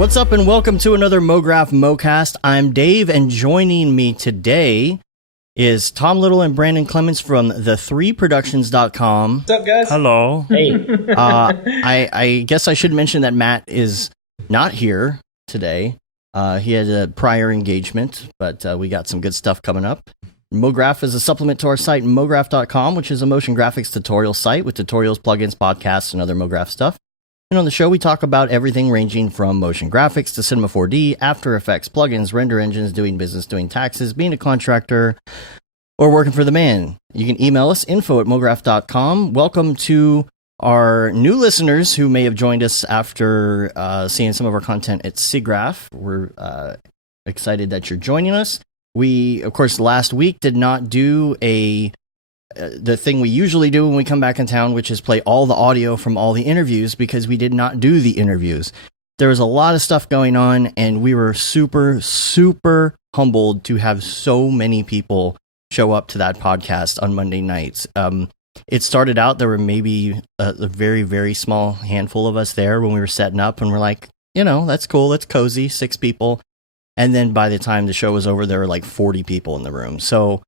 What's up and welcome to another MoGraph MoCast. I'm Dave and joining me today is Tom Little and Brandon Clemens from the3productions.com. What's up, guys? Hello. Hey. I guess I should mention that Matt is not here today. He had a prior engagement, but we got some good stuff coming up. MoGraph is a supplement to our site, MoGraph.com, which is a motion graphics tutorial site with tutorials, plugins, podcasts, and other MoGraph stuff. And on the show, we talk about everything ranging from motion graphics to Cinema 4D, After Effects, plugins, render engines, doing business, doing taxes, being a contractor, or working for the man. You can email us, info@mograph.com. Welcome to our new listeners who may have joined us after seeing some of our content at SIGGRAPH. We're excited that you're joining us. We, of course, last week did not do the thing we usually do when we come back in town, which is play all the audio from all the interviews, because we did not do the interviews. There was a lot of stuff going on, and we were super, super humbled to have so many people show up to that podcast on Monday nights. It started out, there were maybe a very, very small handful of us there when we were setting up, and we're like, you know, that's cool, that's cozy, 6 people. And then by the time the show was over, there were like 40 people in the room. So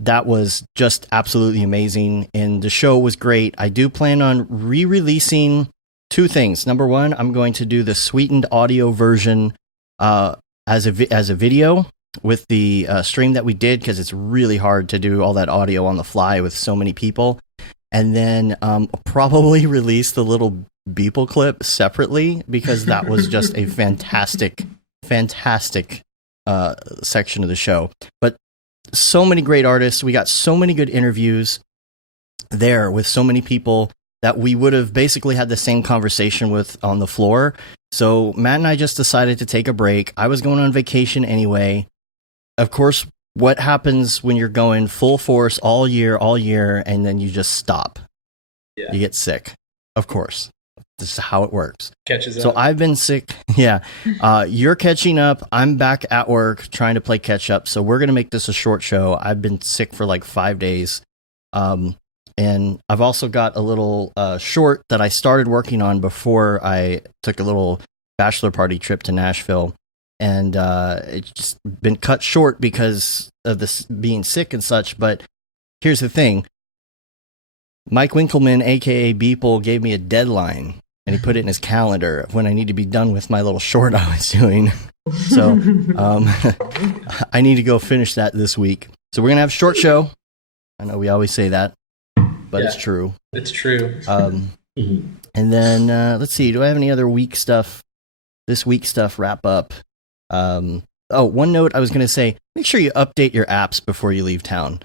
that was just absolutely amazing, and the show was great. I do plan on re-releasing 2 things. Number one, I'm going to do the sweetened audio version as a video with the stream that we did, because it's really hard to do all that audio on the fly with so many people. And then probably release the little Beeple clip separately, because that was just a fantastic section of the show. But so many great artists. We got so many good interviews there with so many people that we would have basically had the same conversation with on the floor. So Matt and I just decided to take a break. I was going on vacation anyway. Of course, what happens when you're going full force all year, and then you just stop? Yeah. You get sick. Of course. This is how it works. Catches up. So I've been sick. Yeah. You're catching up. I'm back at work trying to play catch up. So we're going to make this a short show. I've been sick for like 5 days. And I've also got a little short that I started working on before I took a little bachelor party trip to Nashville. And it's just been cut short because of this being sick and such. But here's the thing. Mike Winkleman, a.k.a. Beeple, gave me a deadline. And he put it in his calendar when I need to be done with my little short I was doing. So I need to go finish that this week. So we're going to have a short show. I know we always say that, but it's true. It's true. And then let's see. Do I have any other this week stuff wrap up? One note I was going to say, make sure you update your apps before you leave town.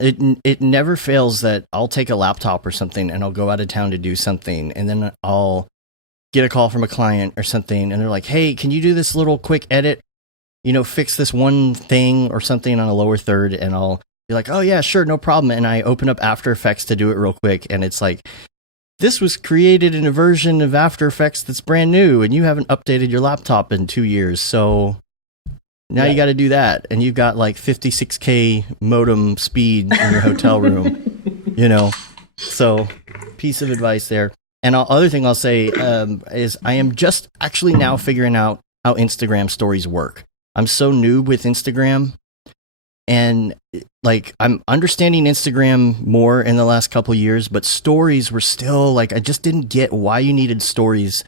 It never fails that I'll take a laptop or something and I'll go out of town to do something, and then I'll get a call from a client or something, and they're like, hey, can you do this little quick edit, fix this one thing or something on a lower third? And I'll be like, oh yeah, sure, no problem. And I open up After Effects to do it real quick, and it's like, this was created in a version of After Effects that's brand new, and you haven't updated your laptop in 2 years, so now you got to do that, and you've got like 56K modem speed in your hotel room, So, piece of advice there. And other thing I'll say is I am just actually now figuring out how Instagram stories work. I'm so new with Instagram, and like I'm understanding Instagram more in the last couple years, but stories were still like, I just didn't get why you needed stories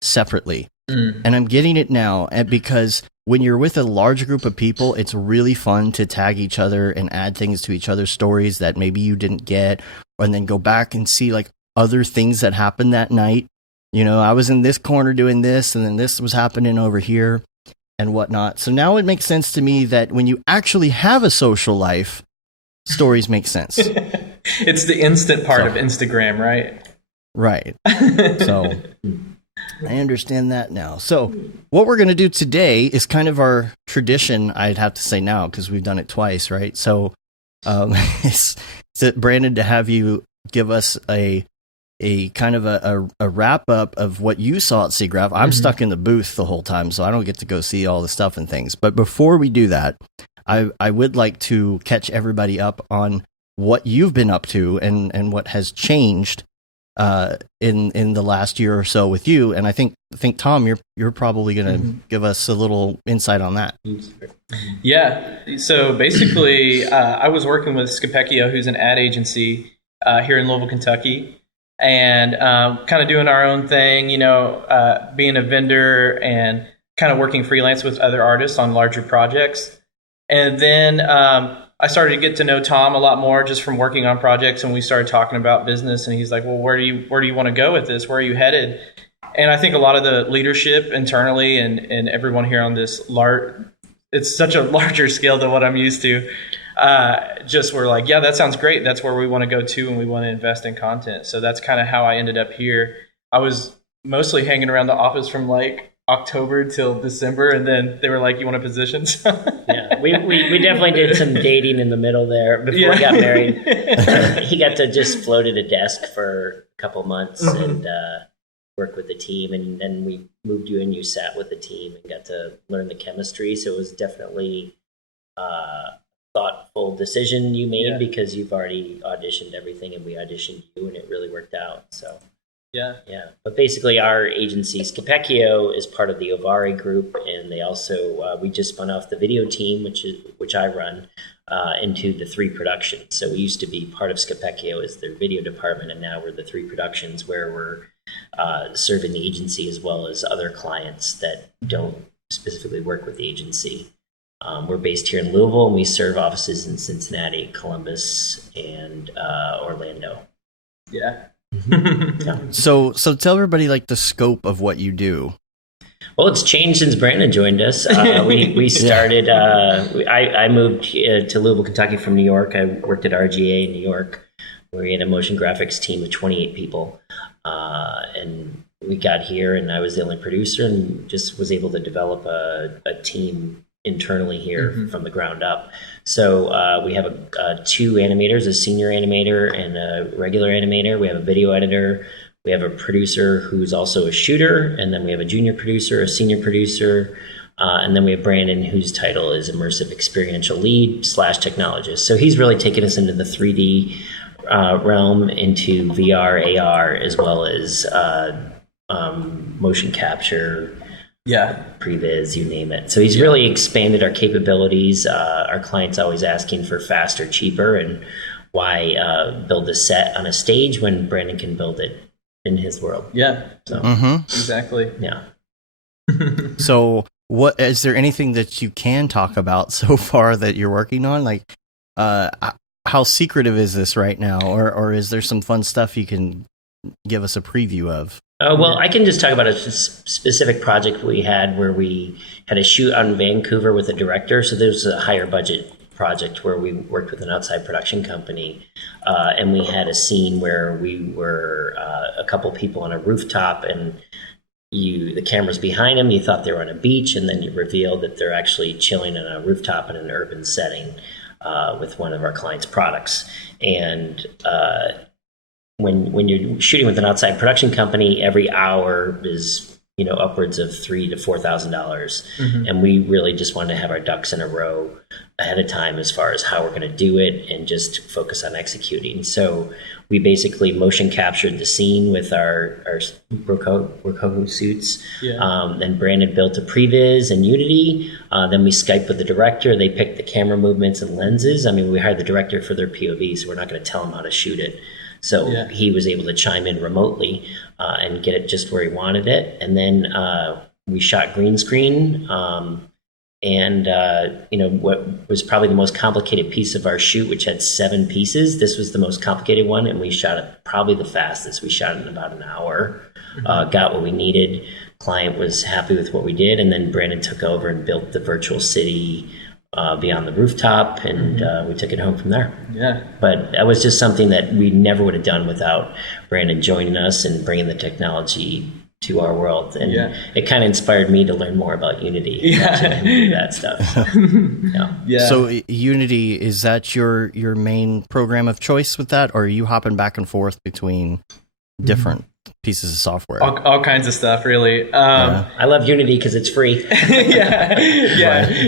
separately. And I'm getting it now, because when you're with a large group of people, it's really fun to tag each other and add things to each other's stories that maybe you didn't get, and then go back and see like other things that happened that night. I was in this corner doing this, and then this was happening over here and whatnot. So now it makes sense to me that when you actually have a social life, stories make sense. It's the instant part of Instagram, right? Right. So I understand that now. So what we're going to do today is kind of our tradition, I'd have to say now, because we've done it twice, right? So it's Brandon, to have you give us a kind of a wrap up of what you saw at SIGGRAPH. I'm stuck in the booth the whole time, so I don't get to go see all the stuff and things. But before we do that, I would like to catch everybody up on what you've been up to and what has changed in the last year or so with you, and I think Tom, you're probably going to give us a little insight on that. Yeah. So basically, I was working with Scapecchio, who's an ad agency here in Louisville, Kentucky, and kind of doing our own thing, being a vendor and kind of working freelance with other artists on larger projects. And then I started to get to know Tom a lot more just from working on projects, and we started talking about business, and he's like, well, where do you want to go with this? Where are you headed? And I think a lot of the leadership internally and everyone here on this it's such a larger scale than what I'm used to. Just were like, yeah, that sounds great. That's where we want to go to, and we want to invest in content. So that's kind of how I ended up here. I was mostly hanging around the office from like October till December, and then they were like, you want a position? Yeah, we definitely did some dating in the middle there before we got married. He got to just float at a desk for a couple months and work with the team, and then we moved you and you sat with the team and got to learn the chemistry. So it was definitely a thoughtful decision you made because you've already auditioned everything, and we auditioned you, and it really worked out. So yeah. But basically, our agency, Scapecchio, is part of the Ovari Group, and they also we just spun off the video team, which I run, into the 3 Productions. So we used to be part of Scapecchio as their video department, and now we're the 3 Productions, where we're serving the agency as well as other clients that don't specifically work with the agency. We're based here in Louisville, and we serve offices in Cincinnati, Columbus, and Orlando. Yeah. So tell everybody like the scope of what you do. Well, it's changed since Brandon joined us. We started. I moved to Louisville, Kentucky from New York. I worked at RGA in New York, where we had a motion graphics team of 28 people, and we got here, and I was the only producer, and just was able to develop a team internally here from the ground up. So we have 2 animators, a senior animator and a regular animator. We have a video editor. We have a producer who's also a shooter, and then we have a junior producer, a senior producer, and then we have Brandon, whose title is immersive experiential lead / technologist. So he's really taken us into the 3D realm, into VR, AR, as well as motion capture, previs, you name it. So he's really expanded our capabilities. Our clients always asking for faster, cheaper, and why build a set on a stage when Brandon can build it in his world. Yeah. So exactly. Yeah. So what is there anything that you can talk about so far that you're working on? Like how secretive is this right now, or is there some fun stuff you can give us a preview of? Well, I can just talk about a specific project we had where we had a shoot on Vancouver with a director. So there was a higher budget project where we worked with an outside production company, and we had a scene where we were a couple people on a rooftop, and the camera's behind them. You thought they were on a beach, and then you revealed that they're actually chilling on a rooftop in an urban setting with one of our clients' products. And when you're shooting with an outside production company, every hour is upwards of $3,000 to $4,000, and we really just wanted to have our ducks in a row ahead of time as far as how we're going to do it and just focus on executing. So we basically motion captured the scene with our Rokoko suits. Then Brandon built a previs in Unity. Then we Skyped with the director. They picked the camera movements and lenses. I mean, we hired the director for their POV, so we're not going to tell them how to shoot it. So he was able to chime in remotely and get it just where he wanted it. And then we shot green screen. What was probably the most complicated piece of our shoot, which had 7 pieces. This was the most complicated one, and we shot it probably the fastest. We shot it in about an hour, got what we needed. Client was happy with what we did, and then Brandon took over and built the virtual city beyond the rooftop, and we took it home from there. Yeah. But that was just something that we never would have done without Brandon joining us and bringing the technology to our world. And it kind of inspired me to learn more about Unity. Watching him do that stuff. So Unity, is that your main program of choice with that, or are you hopping back and forth between different pieces of software? All kinds of stuff, really. I love Unity because it's free.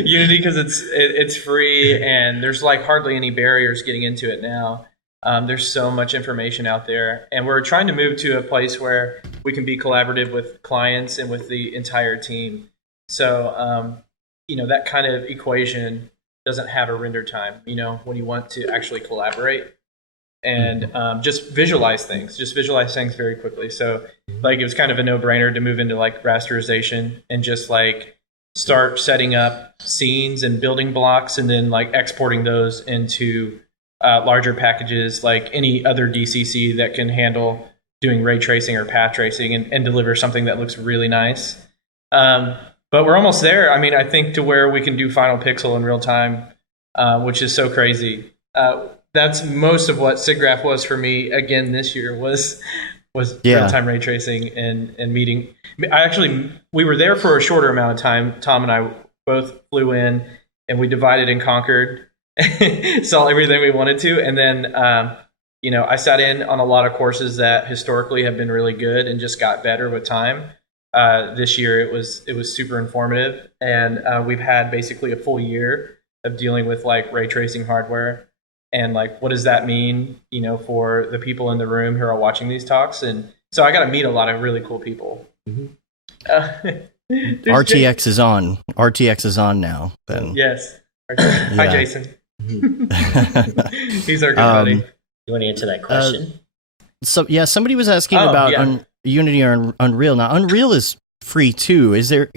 Unity because it's free, and there's like hardly any barriers getting into it now. There's so much information out there, and we're trying to move to a place where we can be collaborative with clients and with the entire team. So, that kind of equation doesn't have a render time, when you want to actually collaborate and just visualize things very quickly. So like it was kind of a no-brainer to move into like rasterization and just like start setting up scenes and building blocks and then like exporting those into larger packages like any other DCC that can handle doing ray tracing or path tracing and deliver something that looks really nice. But we're almost there. I mean, I think to where we can do Final Pixel in real time, which is so crazy. That's most of what SIGGRAPH was for me again this year was real-time ray tracing and meeting. We were there for a shorter amount of time. Tom and I both flew in and we divided and conquered, saw everything we wanted to. And then, I sat in on a lot of courses that historically have been really good and just got better with time. This year it was super informative, and we've had basically a full year of dealing with like ray tracing hardware and like what does that mean, for the people in the room who are watching these talks. And so I got to meet a lot of really cool people. RTX is on. RTX is on now. Ben. Yes. Hi, Jason. He's our good buddy. You want to answer that question? Somebody was asking about Unity or Unreal. Now, Unreal is free too. Is there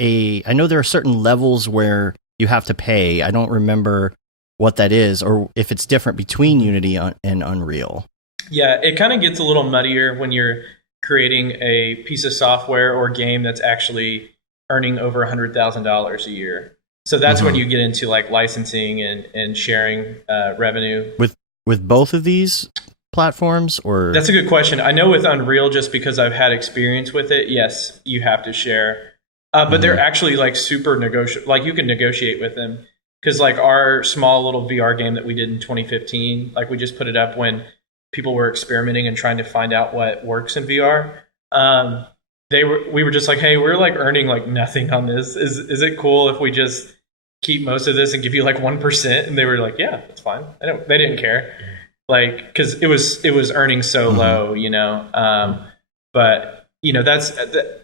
I know there are certain levels where you have to pay. I don't remember what that is or if it's different between Unity and Unreal. Yeah, it kind of gets a little muddier when you're creating a piece of software or game that's actually earning over $100,000 a year. So that's when you get into like licensing and sharing revenue. With both of these platforms, or that's a good question. I know with Unreal, just because I've had experience with it, yes, you have to share. But they're actually like super negotiable. Like you can negotiate with them because like our small little VR game that we did in 2015, like we just put it up when people were experimenting and trying to find out what works in VR. We were just like, hey, we're like earning like nothing on this. Is it cool if we just keep most of this and give you like 1%? And they were like, yeah, that's fine. They didn't care. Like, because it was earning so low, but that's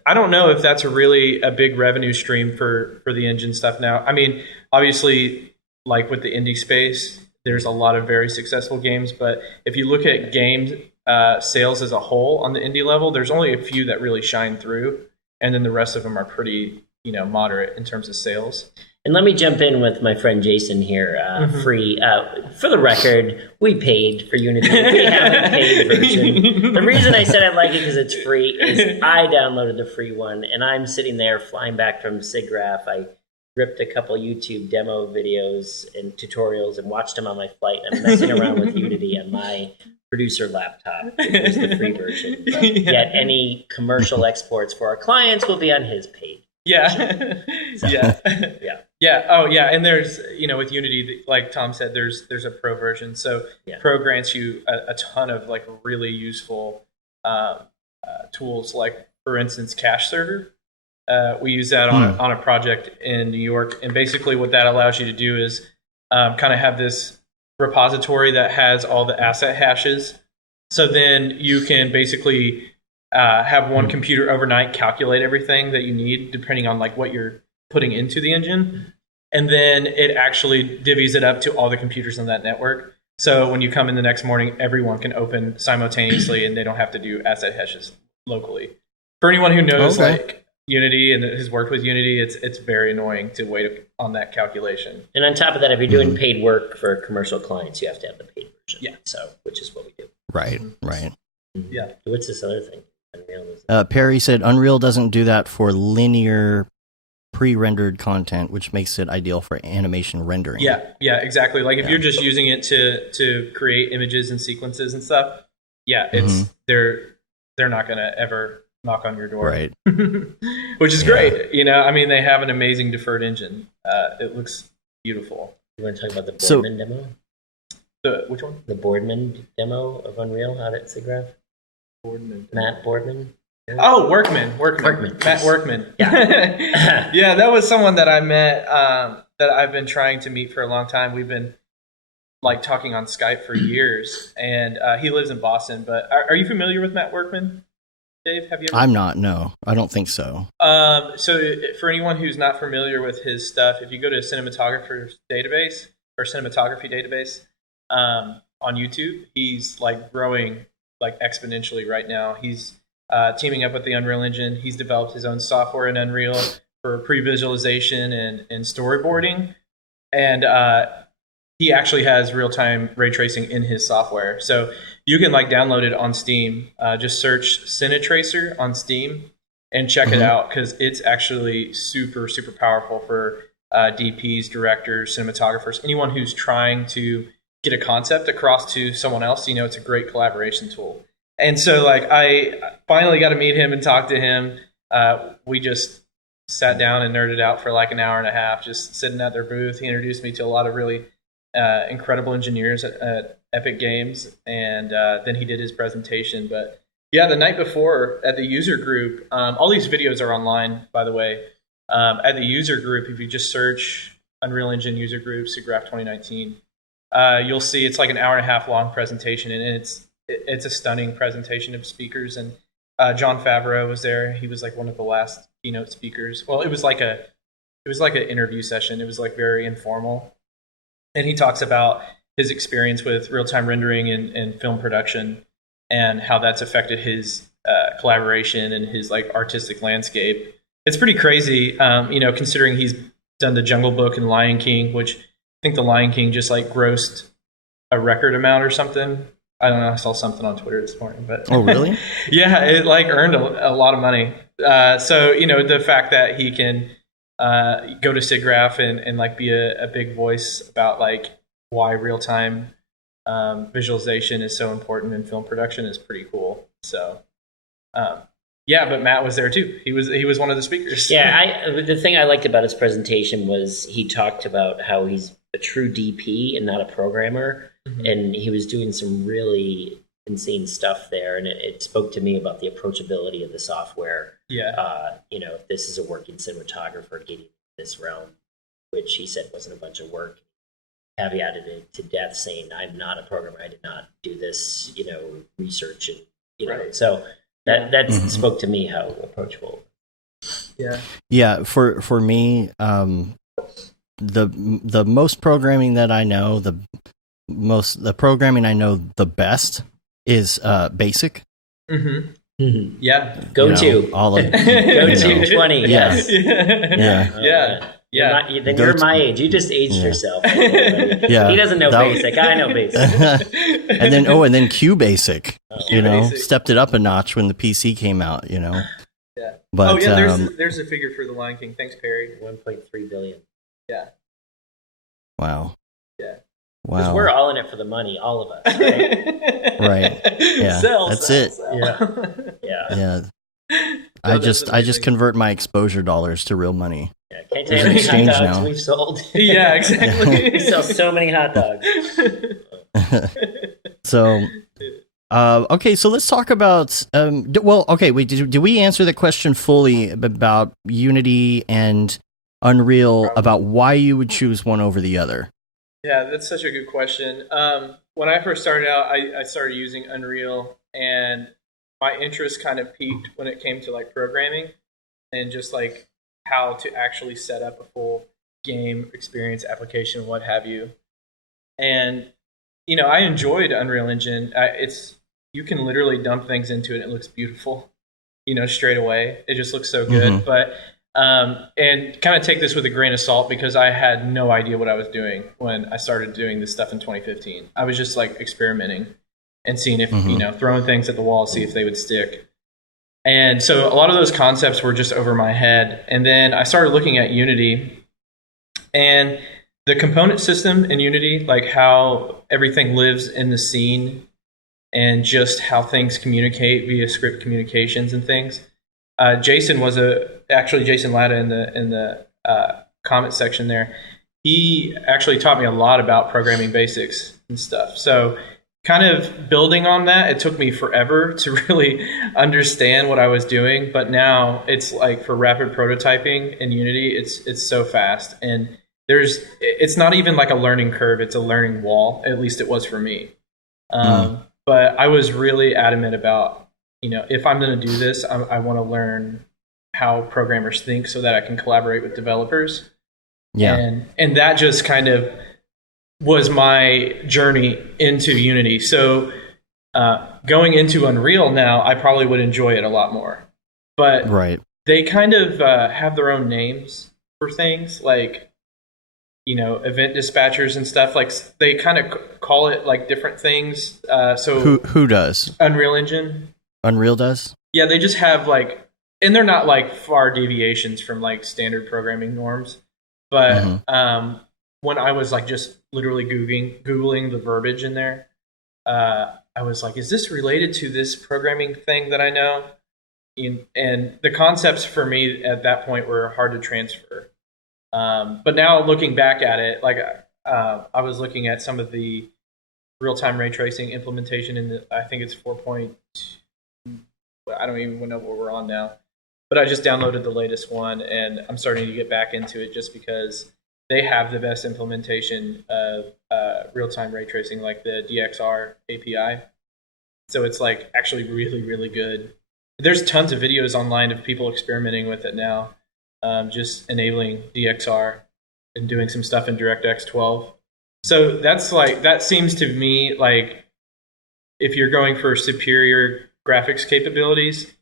I don't know if that's really a big revenue stream for the engine stuff now. I mean, obviously, like with the indie space, there's a lot of very successful games, but if you look at game sales as a whole on the indie level, there's only a few that really shine through, and then the rest of them are pretty moderate in terms of sales. And let me jump in with my friend Jason here. Free. For the record, we paid for Unity. We have a paid version. The reason I said I like it because it's free is I downloaded the free one, and I'm sitting there flying back from SIGGRAPH. I ripped a couple YouTube demo videos and tutorials and watched them on my flight. I'm messing around with Unity on my producer laptop. It was the free version. Yet any commercial exports for our clients will be on his paid. Yeah. So, Yeah. Oh, yeah. And there's, with Unity, like Tom said, there's a pro version. So Pro grants you a ton of like really useful tools. Like for instance, Cache Server. We use that on a project in New York, and basically what that allows you to do is kind of have this repository that has all the asset hashes. So then you can basically have one computer overnight calculate everything that you need, depending on like what you're putting into the engine, and then it actually divvies it up to all the computers on that network. So when you come in the next morning, everyone can open simultaneously, and they don't have to do asset hashes locally. For anyone who knows like Unity and has worked with Unity, it's very annoying to wait on that calculation. And on top of that, if you're doing paid work for commercial clients, you have to have the paid version. Yeah. So, which is what we do. Right. Yeah. What's this other thing? Perry said Unreal doesn't do that for linear pre-rendered content, which makes it ideal for animation rendering. Yeah, exactly. Like if you're just using it to create images and sequences and stuff, it's they're not gonna ever knock on your door, right? Which is great. I mean, they have an amazing deferred engine. It looks beautiful. You want to talk about the Boardman demo? Which one? The Boardman demo of Unreal out at SIGGRAPH. Matt Boardman. Oh, Workman. Matt Workman. Yeah. Yeah, that was someone that I met that I've been trying to meet for a long time. We've been like talking on Skype for years, and he lives in Boston. But are you familiar with Matt Workman, Dave? Have you ever? I'm not. No, I don't think so. So for anyone who's not familiar with his stuff, if you go to Cinematographer's database or Cinematography database on YouTube, he's like growing like exponentially right now. He's teaming up with the Unreal Engine. He's developed his own software in Unreal for pre-visualization and storyboarding, and he actually has real-time ray tracing in his software. So you can like download it on Steam. Just search Cinetracer on Steam and check it out, because it's actually super, super powerful for DPs, directors, cinematographers, anyone who's trying to get a concept across to someone else. It's a great collaboration tool. And so like I finally got to meet him and talk to him. We just sat down and nerded out for like an hour and a half, just sitting at their booth. He introduced me to a lot of really incredible engineers at Epic Games, and then he did his presentation. But yeah, the night before at the user group, all these videos are online, by the way. At the user group, if you just search Unreal Engine user group, SIGGRAPH 2019, you'll see it's like an hour and a half long presentation, and it's a stunning presentation of speakers. And Jon Favreau was there. He was like one of the last keynote speakers. Well, it was like an interview session. It was like very informal. And he talks about his experience with real-time rendering and film production, and how that's affected his collaboration and his like artistic landscape. It's pretty crazy, considering he's done the Jungle Book and Lion King, which I think the Lion King just like grossed a record amount or something. I don't know. I saw something on Twitter this morning, but oh, really? Yeah, it like earned a lot of money. So the fact that he can go to SIGGRAPH and like be a big voice about like why real time visualization is so important in film production is pretty cool. So yeah, but Matt was there too. He was one of the speakers. Yeah, the thing I liked about his presentation was he talked about how he's a true DP and not a programmer. Mm-hmm. And he was doing some really insane stuff there, and it spoke to me about the approachability of the software. Yeah. If this is a working cinematographer getting this realm, which he said wasn't a bunch of work, caveated it to death, saying, "I'm not a programmer. I did not do this, research and Right. So that spoke to me how approachable. Yeah. Yeah. For me, the most programming that I know, the programming I know the best is BASIC. Mm-hmm. Mm-hmm. Yeah. Go to all of go to 20. Yeah. Yes. Yeah. Then Go you're to- my age. You just aged Yeah. yourself. Yeah. He doesn't know That- basic. I know basic. and then QBasic, QBasic. stepped it up a notch when the PC came out, Yeah. But there's a figure for the Lion King. Thanks, Perry. 1.3 billion. Yeah. wow. Yeah. Because Wow. we're all in it for the money, all of us, right? Right. Yeah. That's it. Yeah. Yeah. No, I that's just amazing. convert my exposure dollars to real money. Yeah. Can't tell you There's how many exchange hot dogs now. we've sold. Yeah, exactly. We sell so many hot dogs. So okay, so let's talk about wait, did we answer the question fully about Unity and Unreal, about why you would choose one over the other? Yeah, that's such a good question. When I first started out, I started using Unreal, and my interest kind of peaked when it came to like programming and just like how to actually set up a full game experience application, what have you. And I enjoyed Unreal Engine. You can literally dump things into it and it looks beautiful, straight away. It just looks so good. Mhm. But and kind of take this with a grain of salt, because I had no idea what I was doing when I started doing this stuff in 2015. I was just like experimenting and seeing if, throwing things at the wall, see if they would stick. And so a lot of those concepts were just over my head. And then I started looking at Unity, and the component system in Unity, like how everything lives in the scene and just how things communicate via script communications and things. Jason Latta in the comment section there. He actually taught me a lot about programming basics and stuff. So kind of building on that, it took me forever to really understand what I was doing. But now it's like for rapid prototyping in Unity, it's so fast. And it's not even like a learning curve, it's a learning wall. At least it was for me. But I was really adamant about, if I'm going to do this, I want to learn how programmers think so that I can collaborate with developers. Yeah. And that just kind of was my journey into Unity. So going into Unreal now, I probably would enjoy it a lot more. But Right. they kind of have their own names for things, like, event dispatchers and stuff. Like, they kind of call it like different things. So Who does? Unreal Engine. Unreal does? Yeah, they just have like, and they're not like far deviations from like standard programming norms. But when I was like just literally Googling the verbiage in there, I was like, is this related to this programming thing that I know? And the concepts for me at that point were hard to transfer. But now looking back at it, like I was looking at some of the real-time ray tracing implementation in I think it's 4.2. I don't even know what we're on now. But I just downloaded the latest one, and I'm starting to get back into it just because they have the best implementation of real-time ray tracing, like the DXR API. So it's like actually really, really good. There's tons of videos online of people experimenting with it now, just enabling DXR and doing some stuff in DirectX 12. So that seems to me like if you're going for superior graphics capabilities,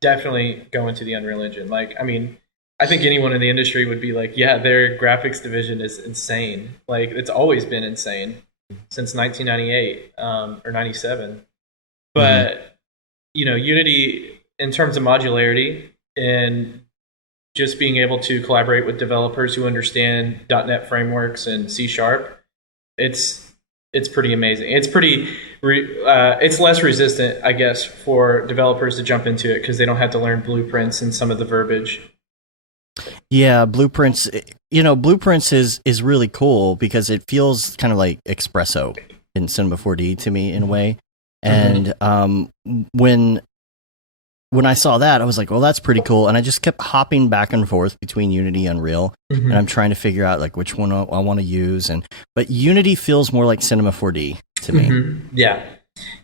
definitely go into the Unreal Engine. Like, I mean, I think anyone in the industry would be like, yeah, their graphics division is insane. Like, it's always been insane since 1998 or 97. But, Unity, in terms of modularity and just being able to collaborate with developers who understand .NET frameworks and C#, it's pretty amazing. It's it's less resistant, I guess, for developers to jump into it because they don't have to learn blueprints and some of the verbiage. Yeah, Blueprints. Blueprints is really cool because it feels kind of like Espresso in Cinema 4D to me in a way. And when I saw that, I was like, well, that's pretty cool. And I just kept hopping back and forth between Unity and Unreal. And I'm trying to figure out like which one I want to use. But Unity feels more like Cinema 4D to me. Yeah,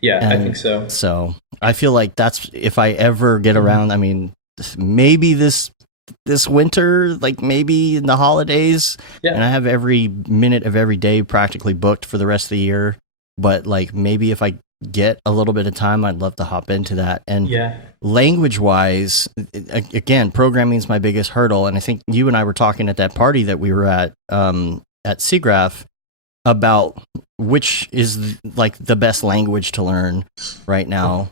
I think so. So I feel like that's, if I ever get around, I mean, maybe this winter, like maybe in the holidays, and I have every minute of every day practically booked for the rest of the year. But like maybe if I get a little bit of time, I'd love to hop into that. And language wise, again, programming is my biggest hurdle. And I think you and I were talking at that party that we were at SIGGRAPH about which is like the best language to learn right now,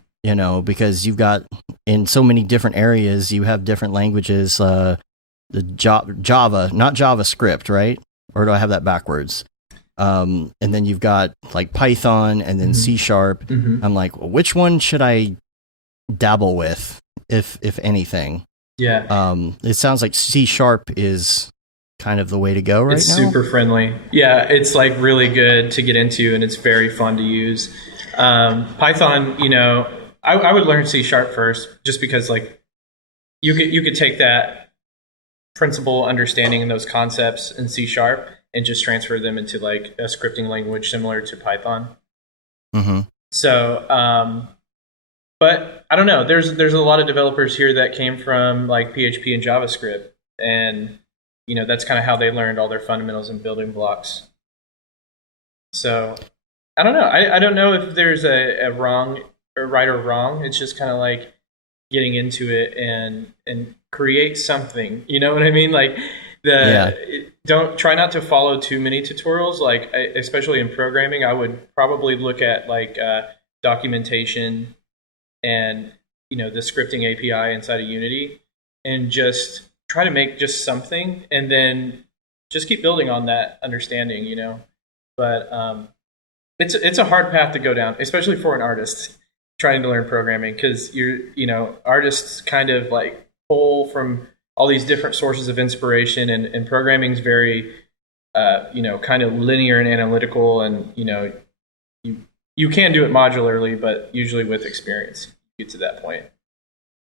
because you've got in so many different areas, you have different languages, the Java, not JavaScript, right? Or do I have that backwards? And then you've got like Python and then C#. I'm like, well, which one should I dabble with, if anything? It sounds like C# is kind of the way to go right now. It's super friendly. Yeah, it's like really good to get into, and it's very fun to use. Python, I would learn C# first, just because like you could take that principle understanding and those concepts in C# and just transfer them into like a scripting language similar to Python. So, but I don't know. There's a lot of developers here that came from like PHP and JavaScript, and that's kind of how they learned all their fundamentals and building blocks. So I don't know. I don't know if there's a wrong or right or wrong. It's just kind of like getting into it and create something. You know what I mean? Like don't try not to follow too many tutorials. Like especially in programming, I would probably look at like documentation and the scripting API inside of Unity, and just try to make just something, and then just keep building on that understanding. But it's a hard path to go down, especially for an artist trying to learn programming, because artists kind of like pull from all these different sources of inspiration, and programming is very kind of linear and analytical, and you can do it modularly, but usually with experience you get to that point.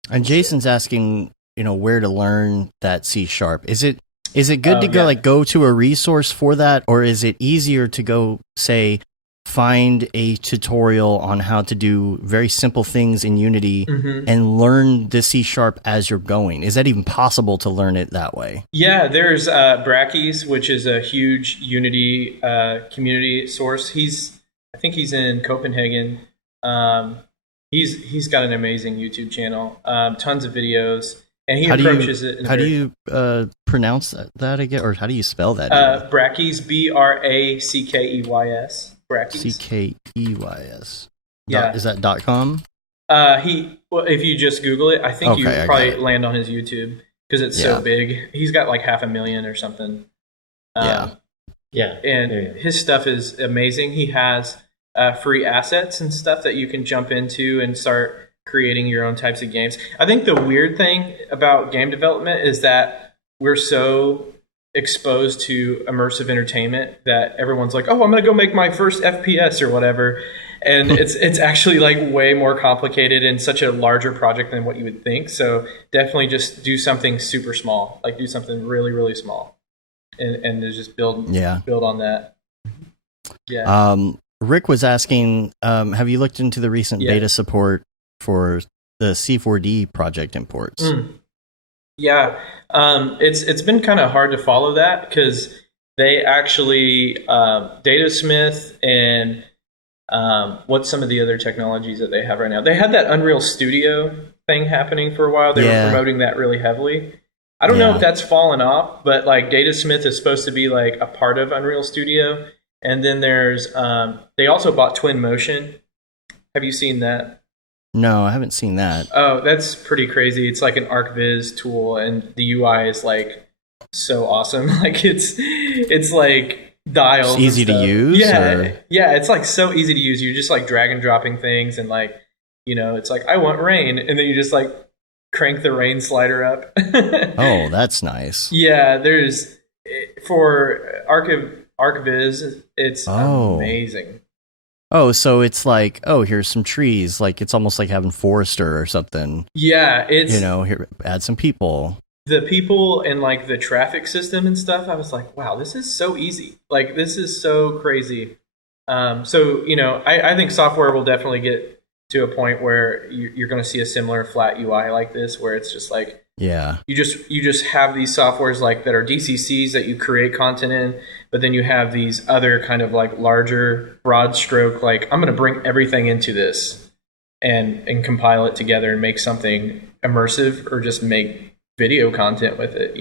And Jason's asking where to learn that C#. Is it Is it good to Yeah. go to a resource for that, or is it easier to go, say, find a tutorial on how to do very simple things in Unity and learn the C# as you're going? Is that even possible to learn it that way? Yeah, there's Brackeys, which is a huge Unity community source. I think he's in Copenhagen. He's got an amazing YouTube channel, tons of videos, and he approaches it. How do you pronounce that again, or how do you spell that? Brackeys, Brackeys. Brackeys. CKEYS. Yeah. Is that .com? If you just Google it, I think you Okay, I probably got it. land on his YouTube because it's Yeah. so big. He's got like 500,000 or something. Yeah. Yeah. And There you go. his stuff is amazing. He has free assets and stuff that you can jump into and start creating your own types of games. I think the weird thing about game development is that we're so exposed to immersive entertainment that everyone's like, oh, I'm going to go make my first FPS or whatever. And it's actually like way more complicated and such a larger project than what you would think. So definitely just do something super small, like do something really, really small and just build on that. Yeah. Rick was asking, have you looked into the recent beta support for the C4D project imports? Yeah, it's been kind of hard to follow that because they actually Datasmith and what's some of the other technologies that they have right now? They had that Unreal Studio thing happening for a while. They were promoting that really heavily. I don't know if that's fallen off, but like Datasmith is supposed to be like a part of Unreal Studio. And then there's they also bought Twinmotion. Have you seen that? No, I haven't seen that. Oh, that's pretty crazy. It's like an ArcViz tool, and the UI is like so awesome. Like it's like dials. It's easy to use. Yeah, yeah. It's like so easy to use. You're just like drag and dropping things, and like it's like I want rain, and then you just like crank the rain slider up. Oh, that's nice. Yeah, there's for ArcViz. It's amazing. Oh, so it's like, here's some trees. Like, it's almost like having Forester or something. Yeah, it's... here, add some people. The people and, like, the traffic system and stuff, I was like, wow, this is so easy. Like, this is so crazy. So, I think software will definitely get to a point where you're going to see a similar flat UI like this, where it's just like, you just have these softwares like that are DCCs that you create content in, but then you have these other kind of like larger broad stroke, like I'm going to bring everything into this and compile it together and make something immersive or just make video content with it,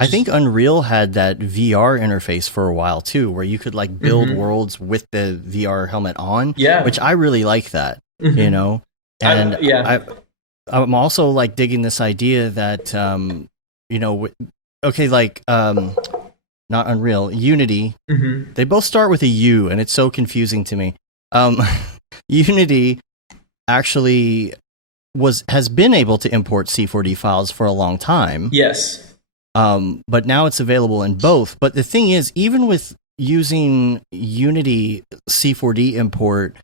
I think Unreal had that VR interface for a while too, where you could like build worlds with the VR helmet on, which I really like that, and I'm also like digging this idea that, not Unreal, Unity, they both start with a U, and it's so confusing to me. Unity actually has been able to import C4D files for a long time. Yes. But now it's available in both. But the thing is, even with using Unity C4D import,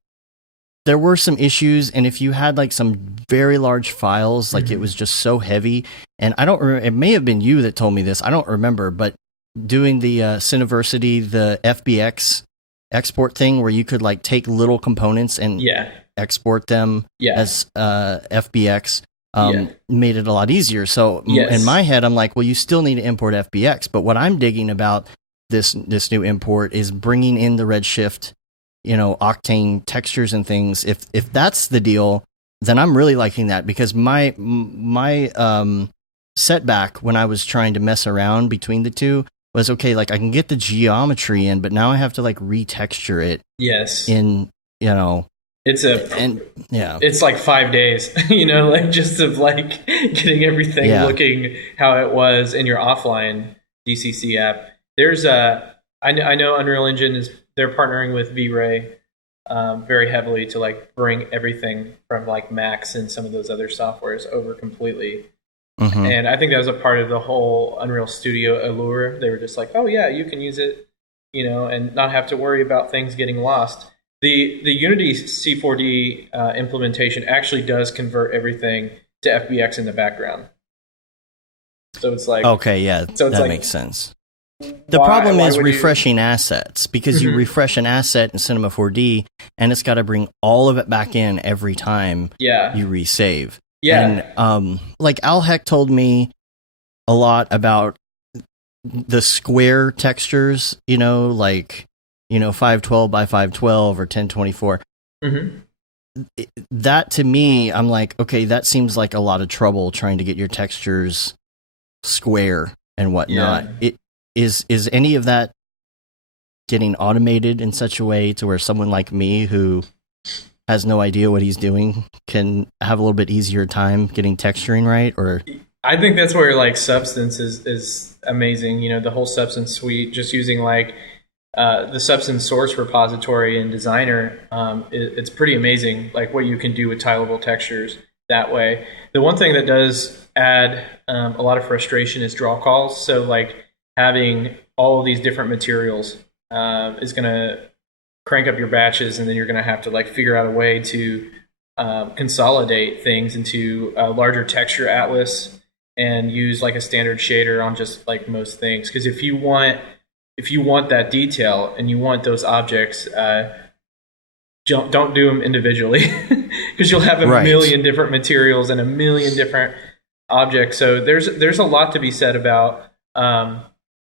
there were some issues, and if you had like some very large files, like it was just so heavy, and I don't remember, it may have been you that told me this, I don't remember, but doing the Cineversity, the FBX export thing where you could like take little components and export them as FBX made it a lot easier. So in my head, I'm like, well, you still need to import FBX, but what I'm digging about this new import is bringing in the Redshift Octane textures and things. If that's the deal, then I'm really liking that, because my setback when I was trying to mess around between the two was, okay, like I can get the geometry in, but now I have to like retexture it. Yes. In it's like 5 days, like just of like getting everything looking how it was in your offline DCC app. There's I know Unreal Engine they're partnering with V-Ray very heavily to like bring everything from like Max and some of those other softwares over completely. And I think that was a part of the whole Unreal Studio allure. They were just like, oh yeah, you can use it, and not have to worry about things getting lost. The Unity C4D implementation actually does convert everything to FBX in the background. So it's like, Okay, yeah, So it's that like, makes sense. The why- problem why is would you- refreshing assets, because you Mhm. refresh an asset in Cinema 4D and it's got to bring all of it back in every time yeah, you resave. yeah, And like Al Heck told me a lot about the square textures, like 512 by 512 or 1024. hmm That to me, I'm like, okay, that seems like a lot of trouble trying to get your textures square and whatnot. Yeah. Is any of that getting automated in such a way to where someone like me who has no idea what he's doing can have a little bit easier time getting texturing right? Or I think that's where like Substance is amazing. The whole Substance suite, just using like the Substance source repository in Designer, it's pretty amazing. Like what you can do with tileable textures that way. The one thing that does add a lot of frustration is draw calls. So like having all of these different materials is going to crank up your batches, and then you're going to have to like figure out a way to consolidate things into a larger texture atlas and use like a standard shader on just like most things. Because if you want that detail and you want those objects, don't do them individually, because you'll have a Right. million different materials and a million different objects. So there's a lot to be said about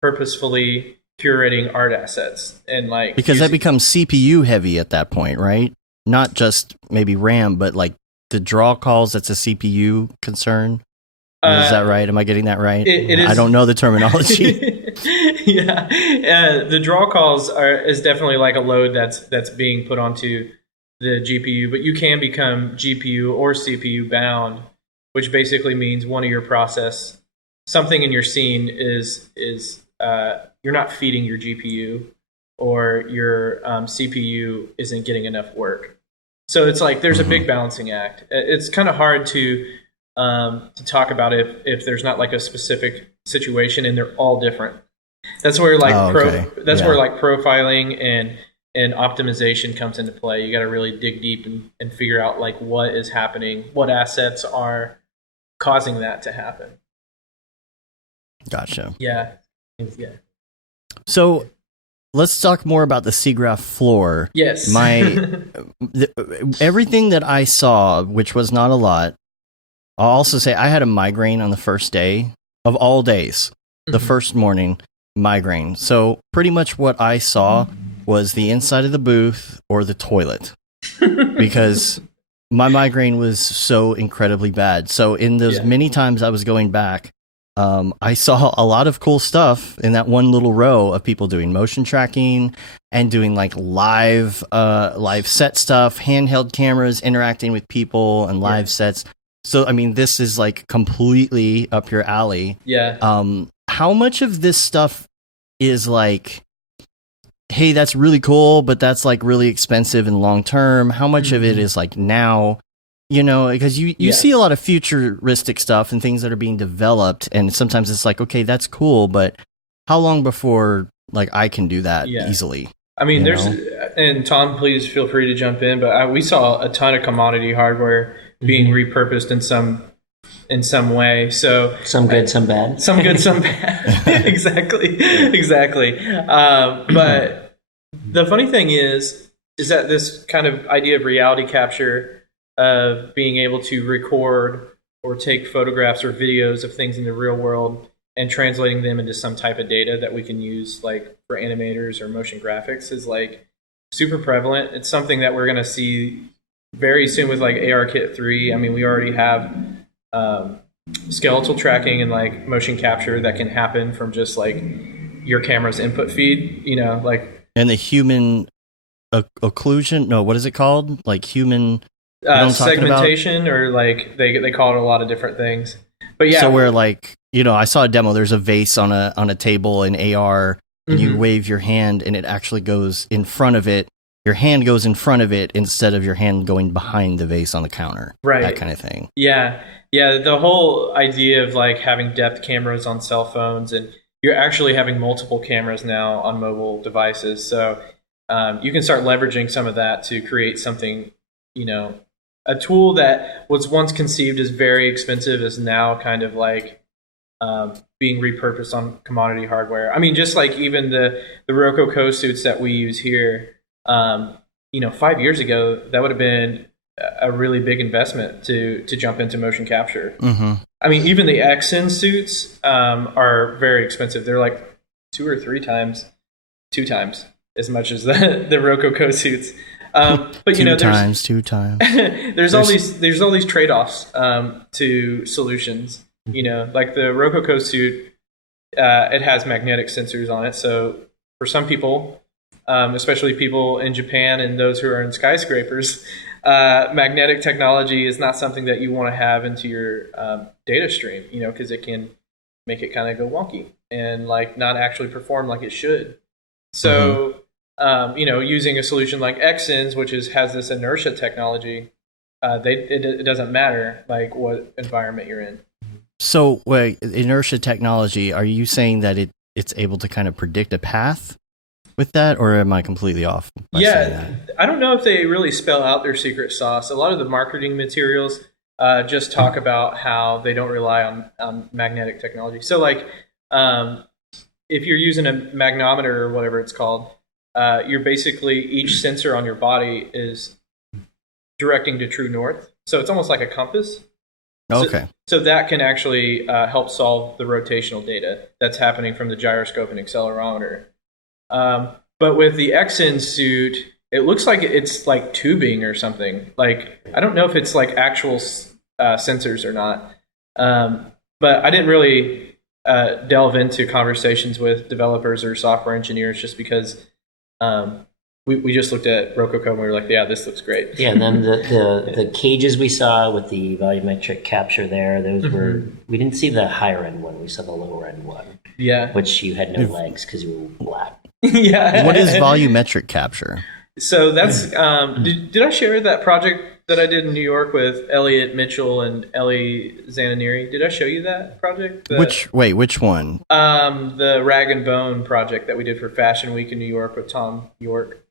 purposefully curating art assets, and like because that using- becomes CPU heavy at that point, right? Not just maybe RAM, but like the draw calls, that's a CPU concern. Is that right? Am I getting that right? it is- I don't know the terminology. yeah, the draw calls is definitely like a load that's being put onto the GPU, but you can become GPU or CPU bound, which basically means one of your process, something in your scene is you're not feeding your GPU, or your CPU isn't getting enough work. So it's like there's a big balancing act. It's kind of hard to talk about if there's not like a specific situation, and they're all different. That's where like where like profiling and optimization comes into play. You got to really dig deep and figure out like what is happening, what assets are causing that to happen. Gotcha. Yeah. So let's talk more about the SIGGRAPH floor. Yes. Everything that I saw, which was not a lot, I'll also say I had a migraine on the first day of all days. The Mhm. first morning, migraine. So pretty much what I saw was the inside of the booth or the toilet, because my migraine was so incredibly bad. So in those Yeah. many times I was going back, I saw a lot of cool stuff in that one little row of people doing motion tracking and doing like live set stuff, handheld cameras interacting with people and live sets. So, I mean, this is like completely up your alley. Yeah. How much of this stuff is like, hey, that's really cool, but that's like really expensive and long term? How much of it is like now? Because you Yeah. see a lot of futuristic stuff and things that are being developed, and sometimes it's like, okay, that's cool, but how long before like I can do that Yeah. easily? I mean, You there's, and Tom, please feel free to jump in, but we saw a ton of commodity hardware being repurposed in some way. So Some good, some bad. some good, some bad. exactly. But the funny thing is that this kind of idea of reality capture, of being able to record or take photographs or videos of things in the real world and translating them into some type of data that we can use like for animators or motion graphics, is like super prevalent. It's something that we're going to see very soon with like ARKit 3. I mean, we already have skeletal tracking and like motion capture that can happen from just like your camera's input feed, like And the human occlusion? No, what is it called? Like human know what I'm talking about? segmentation, or like they call it a lot of different things. But yeah, So where like, I saw a demo, there's a vase on a table in AR, and you Mhm. wave your hand and it actually goes in front of it. Your hand goes in front of it instead of your hand going behind the vase on the counter. Right. That kind of thing. Yeah. The whole idea of like having depth cameras on cell phones, and you're actually having multiple cameras now on mobile devices. So you can start leveraging some of that to create something, a tool that was once conceived as very expensive is now kind of like being repurposed on commodity hardware. I mean, just like even the Rococo suits that we use here, 5 years ago, that would have been a really big investment to jump into motion capture. Mm-hmm. I mean, even the Exyn suits are very expensive. They're like 2 or 3 times, 2 times as much as the Rococo suits. But two times. there's all these trade-offs to solutions. Like the Rococo suit, it has magnetic sensors on it. So for some people, especially people in Japan and those who are in skyscrapers, magnetic technology is not something that you want to have into your data stream, because it can make it kind of go wonky and like not actually perform like it should. So, using a solution like Exyns, which has this inertia technology, it doesn't matter like what environment you're in. So, wait, inertia technology, are you saying that it's able to kind of predict a path with that, or am I completely off by saying that? I don't know if they really spell out their secret sauce. A lot of the marketing materials just talk about how they don't rely on magnetic technology. So, like, if you're using a magnometer or whatever it's called, you're basically, each sensor on your body is directing to true north. So it's almost like a compass. Okay. So that can actually help solve the rotational data that's happening from the gyroscope and accelerometer. But with the Exyn suit, it looks like it's like tubing or something. Like, I don't know if it's like actual sensors or not. But I didn't really delve into conversations with developers or software engineers just because we just looked at Rococo and we were like, yeah, this looks great. Yeah, and then the cages we saw with the volumetric capture there, those were, we didn't see the higher end one, we saw the lower end one. Yeah. Which you had no legs because you were black. Yeah. What is volumetric capture? So that's, did I share that project that I did in New York with Elliot Mitchell and Ellie Zananiri? Did I show you that project? Which one? The Rag and Bone project that we did for Fashion Week in New York with Tom York.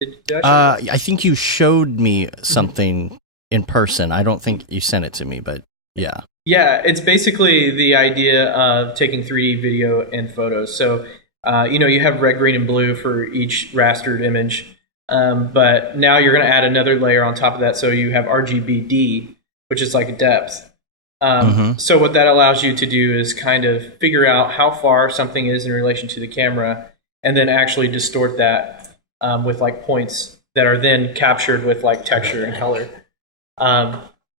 Did I show I think you showed me something in person. I don't think you sent it to me, but yeah. Yeah, it's basically the idea of taking 3D video and photos. So, you have red, green, and blue for each rastered image. But now you're going to add another layer on top of that. So you have RGBD, which is like depth. So what that allows you to do is kind of figure out how far something is in relation to the camera and then actually distort that with like points that are then captured with like texture and color.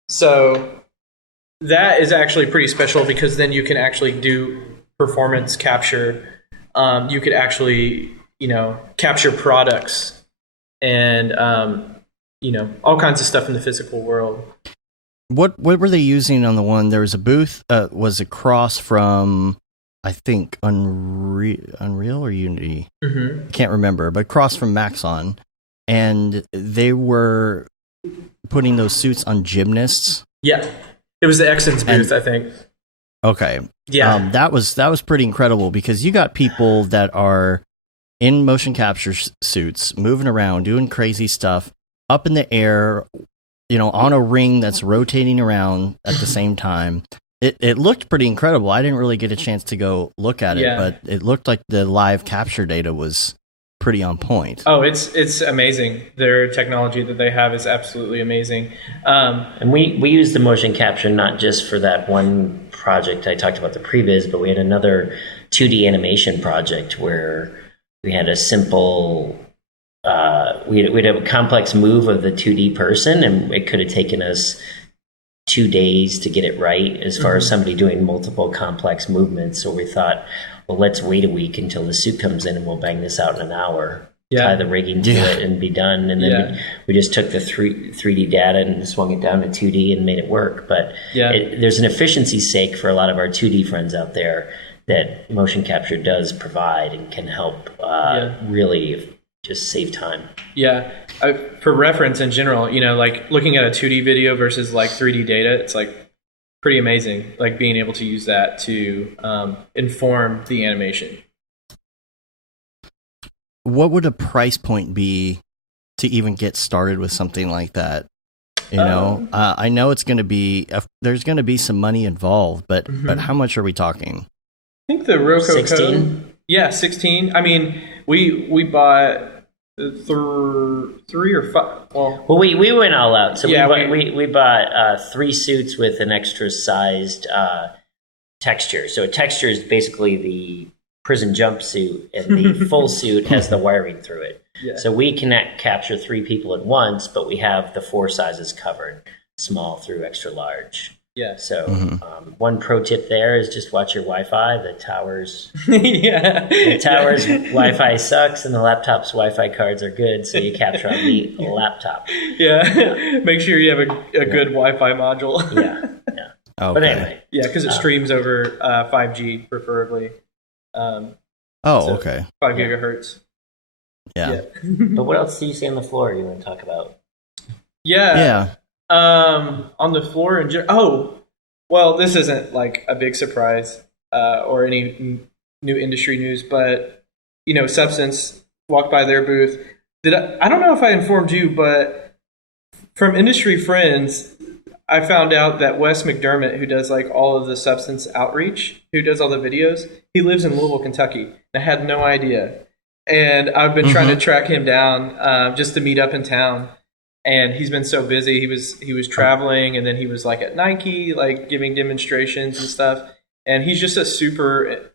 So that is actually pretty special because then you can actually do performance capture. You could actually, capture products and, all kinds of stuff in the physical world. What were they using on the one? There was a booth, was across from, I think, Unreal or Unity? I can't remember, but across from Maxon. And they were putting those suits on gymnasts. Yeah. It was the Exyns booth, I think. Okay. Yeah. That was pretty incredible because you got people that are in motion capture suits, moving around, doing crazy stuff, up in the air, on a ring that's rotating around at the same time. It looked pretty incredible. I didn't really get a chance to go look at it, but it looked like the live capture data was pretty on point. Oh, it's amazing. Their technology that they have is absolutely amazing. And we use the motion capture not just for that one project I talked about, the previs, but we had another 2D animation project where we had a simple, we'd have a complex move of the 2D person, and it could have taken us 2 days to get it right as far as somebody doing multiple complex movements. So we thought, well, let's wait a week until the suit comes in and we'll bang this out in an hour. Tie the rigging to it and be done. And then we just took the 3D data and swung it down to 2D and made it work. But there's an efficiency sake for a lot of our 2D friends out there that motion capture does provide and can help really just save time. Yeah. For reference in general, like looking at a 2D video versus like 3D data, it's like pretty amazing, like being able to use that to inform the animation. What would a price point be to even get started with something like that? You know, I know it's going to be there's going to be some money involved, but how much are we talking? I think the Roco 16? Code, yeah, 16. I mean, we bought three or five. Well, we went all out. So Yeah, we bought 3 suits with an extra sized texture. So a texture is basically the prison jumpsuit, and the full suit has the wiring through it. Yeah. So we can capture 3 people at once, but we have the 4 sizes covered, small through extra large. yeah. So one pro tip there is just watch your Wi-Fi. The towers Yeah. Wi-Fi sucks, and the laptop's Wi-Fi cards are good, so you capture on the laptop. Yeah. Make sure you have a good Wi-Fi module. Yeah. Okay. But anyway, Yeah, because it streams over 5G, preferably. So okay. 5 gigahertz. Yeah. but what else do you see on the floor you want to talk about? Yeah. On the floor well, this isn't like a big surprise or any new industry news, but Substance walked by their booth. I don't know if I informed you, but from industry friends, I found out that Wes McDermott, who does like all of the Substance outreach, who does all the videos, he lives in Louisville, Kentucky. I had no idea, and I've been trying to track him down just to meet up in town. And he's been so busy. He was traveling, and then he was like at Nike, like giving demonstrations and stuff. And he's just a super.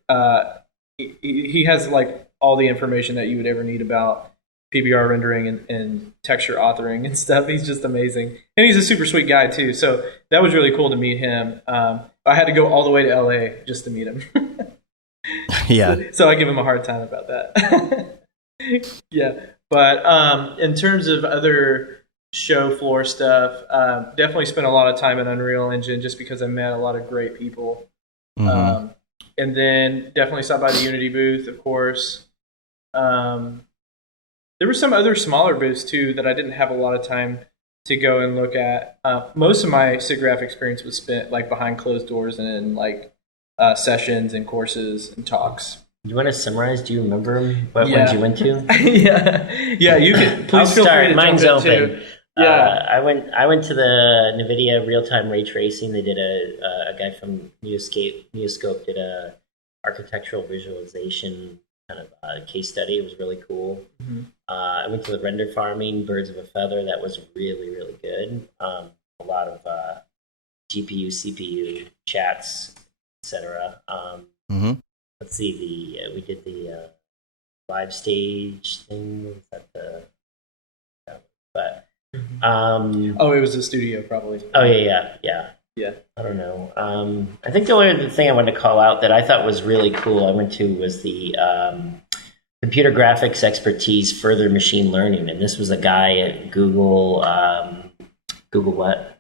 He has like all the information that you would ever need about PBR rendering and texture authoring and stuff. He's just amazing, and he's a super sweet guy too. So that was really cool to meet him. I had to go all the way to LA just to meet him. Yeah. So I give him a hard time about that. Yeah, but in terms of other show floor stuff, definitely spent a lot of time in Unreal Engine just because I met a lot of great people. And then definitely stopped by the Unity booth, of course. There were some other smaller booths too that I didn't have a lot of time to go and look at. Most of my SIGGRAPH experience was spent like behind closed doors and in like sessions and courses and talks. You want to summarize? Do you remember what ones you went to? yeah. You can please I'll feel start. free to Mine's jump in, open. too. Yeah, I went to the NVIDIA real-time ray tracing. They did a guy from Neoscope did a architectural visualization kind of case study. It was really cool. I went to the render farming, Birds of a Feather. That was really, really good. A lot of GPU, CPU chats, etc. Let's see. We did the live stage thing. Was that but. it was a studio, probably. Oh yeah. I don't know. I think the only other thing I wanted to call out that I thought was really cool I went to was the computer graphics expertise further machine learning, and this was a guy at Google. Google what?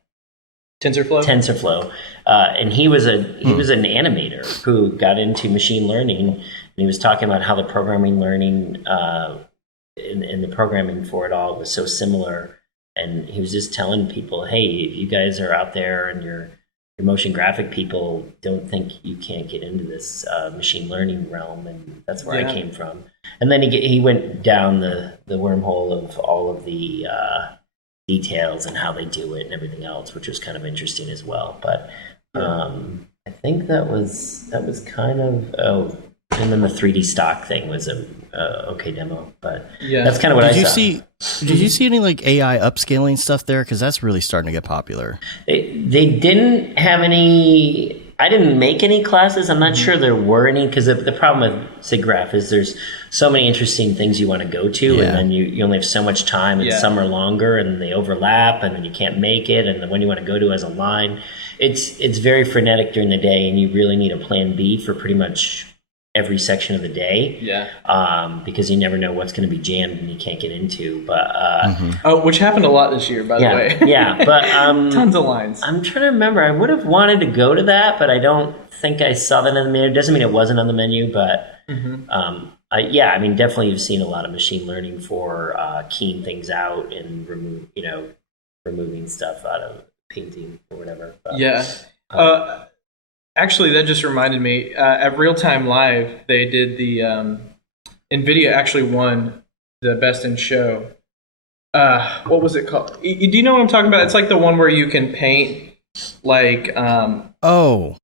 TensorFlow, and he was an animator who got into machine learning, and he was talking about how the programming learning and the programming for it all was so similar. And he was just telling people, hey, if you guys are out there and you're motion graphic people, don't think you can't get into this machine learning realm. And that's where I came from. And then he went down the wormhole of all of the details and how they do it and everything else, which was kind of interesting as well. But I think that was kind of and then the 3D stock thing was a okay demo, but that's kind of what I saw. Did you see any like AI upscaling stuff there? Because that's really starting to get popular. They didn't have any. I didn't make any classes. I'm not sure there were any, because the problem with SIGGRAPH is there's so many interesting things you want to go to, and then you only have so much time, and some are longer, and they overlap, and then you can't make it, and the one you want to go to has a line. It's very frenetic during the day, and you really need a plan B for pretty much every section of the day, because you never know what's going to be jammed and you can't get into. But which happened a lot this year, by the way. But tons of lines. I'm trying to remember. I would have wanted to go to that, but I don't think I saw that on the menu. It doesn't mean it wasn't on the menu, but I mean, definitely you've seen a lot of machine learning for keying things out and removing stuff out of painting or whatever. But, actually, that just reminded me. At Real Time Live, they did the NVIDIA actually won the Best in Show what was it called? Do you know what I'm talking about? It's like the one where you can paint like Oh,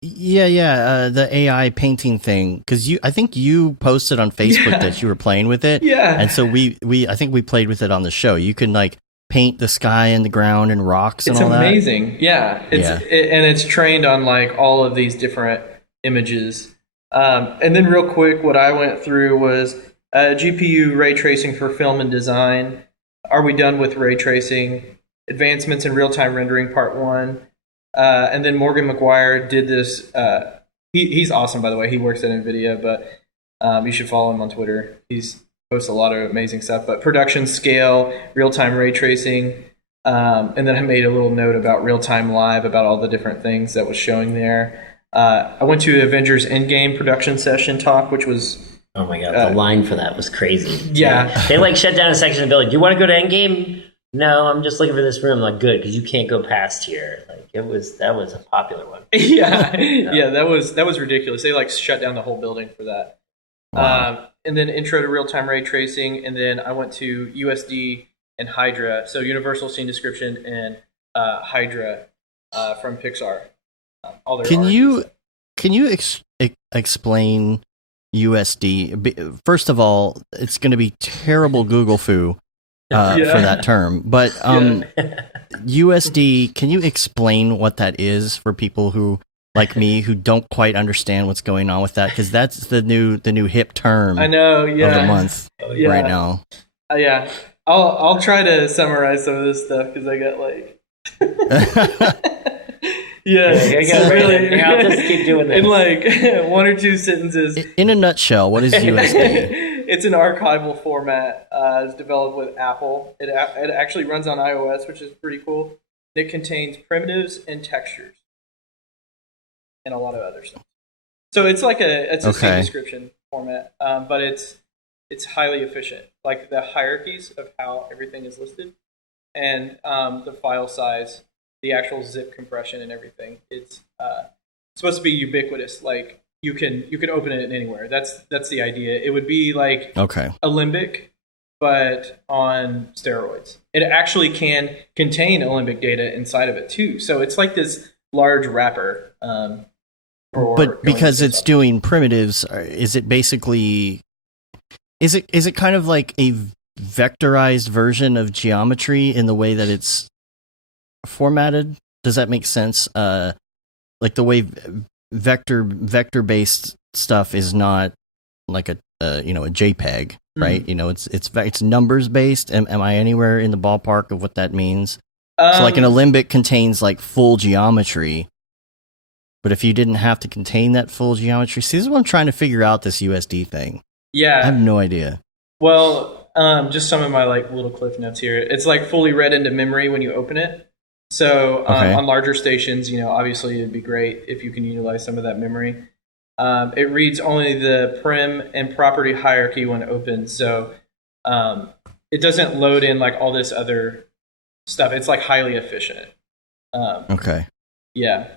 yeah. The AI painting thing, because I think you posted on Facebook that you were playing with it. Yeah. And so I think we played with it on the show. You can like paint the sky and the ground and rocks and it's all that. amazing. Yeah. And it's trained on like all of these different images. And then real quick, what I went through was GPU ray tracing for film and design. Are we done with ray tracing? Advancements in real-time rendering, part 1. And then Morgan McGuire did this. He's awesome, by the way. He works at NVIDIA, but you should follow him on Twitter. He's posts a lot of amazing stuff. But production scale, real-time ray tracing. And then I made a little note about real-time live, about all the different things that was showing there. I went to Avengers Endgame production session talk, which was... Oh my god, the line for that was crazy. Yeah. They like shut down a section of the building. Do you want to go to Endgame? No, I'm just looking for this room. Like, good, because you can't go past here. Like, that was a popular one. Yeah, that was ridiculous. They like shut down the whole building for that. Wow. And then intro to real-time ray tracing, and then I went to USD and Hydra, so Universal Scene Description and Hydra from Pixar. All their Can you explain USD? First of all, it's going to be terrible Google foo for that term, but USD. Can you explain what that is for people who, like me, who don't quite understand what's going on with that? Because that's the new hip term. I know. Yeah. Of the month right now. Yeah. I'll try to summarize some of this stuff because I got like. Really. I'll just keep doing this. In like 1 or 2 sentences. In a nutshell, what is USD? It's an archival format. It's developed with Apple. It actually runs on iOS, which is pretty cool. It contains primitives and textures and a lot of other stuff. So it's like a scene description format, but it's highly efficient. Like the hierarchies of how everything is listed, and the file size, the actual zip compression, and everything. It's supposed to be ubiquitous. Like you can open it anywhere. That's the idea. It would be like Alembic, but on steroids. It actually can contain Alembic data inside of it too. So it's like this large wrapper. But because it's doing primitives, is it basically? Is it kind of like a vectorized version of geometry in the way that it's formatted? Does that make sense? Like the way vector based stuff is not like a JPEG, right? Mm-hmm. It's numbers based. Am I anywhere in the ballpark of what that means? So like an Alembic contains like full geometry, but if you didn't have to contain that full geometry, see, this is what I'm trying to figure out, this USD thing. Yeah, I have no idea. Well, just some of my like little cliff notes here. It's like fully read into memory when you open it. So on larger stations, obviously it'd be great if you can utilize some of that memory. It reads only the prim and property hierarchy when opened. So it doesn't load in like all this other stuff. It's like highly efficient. Yeah.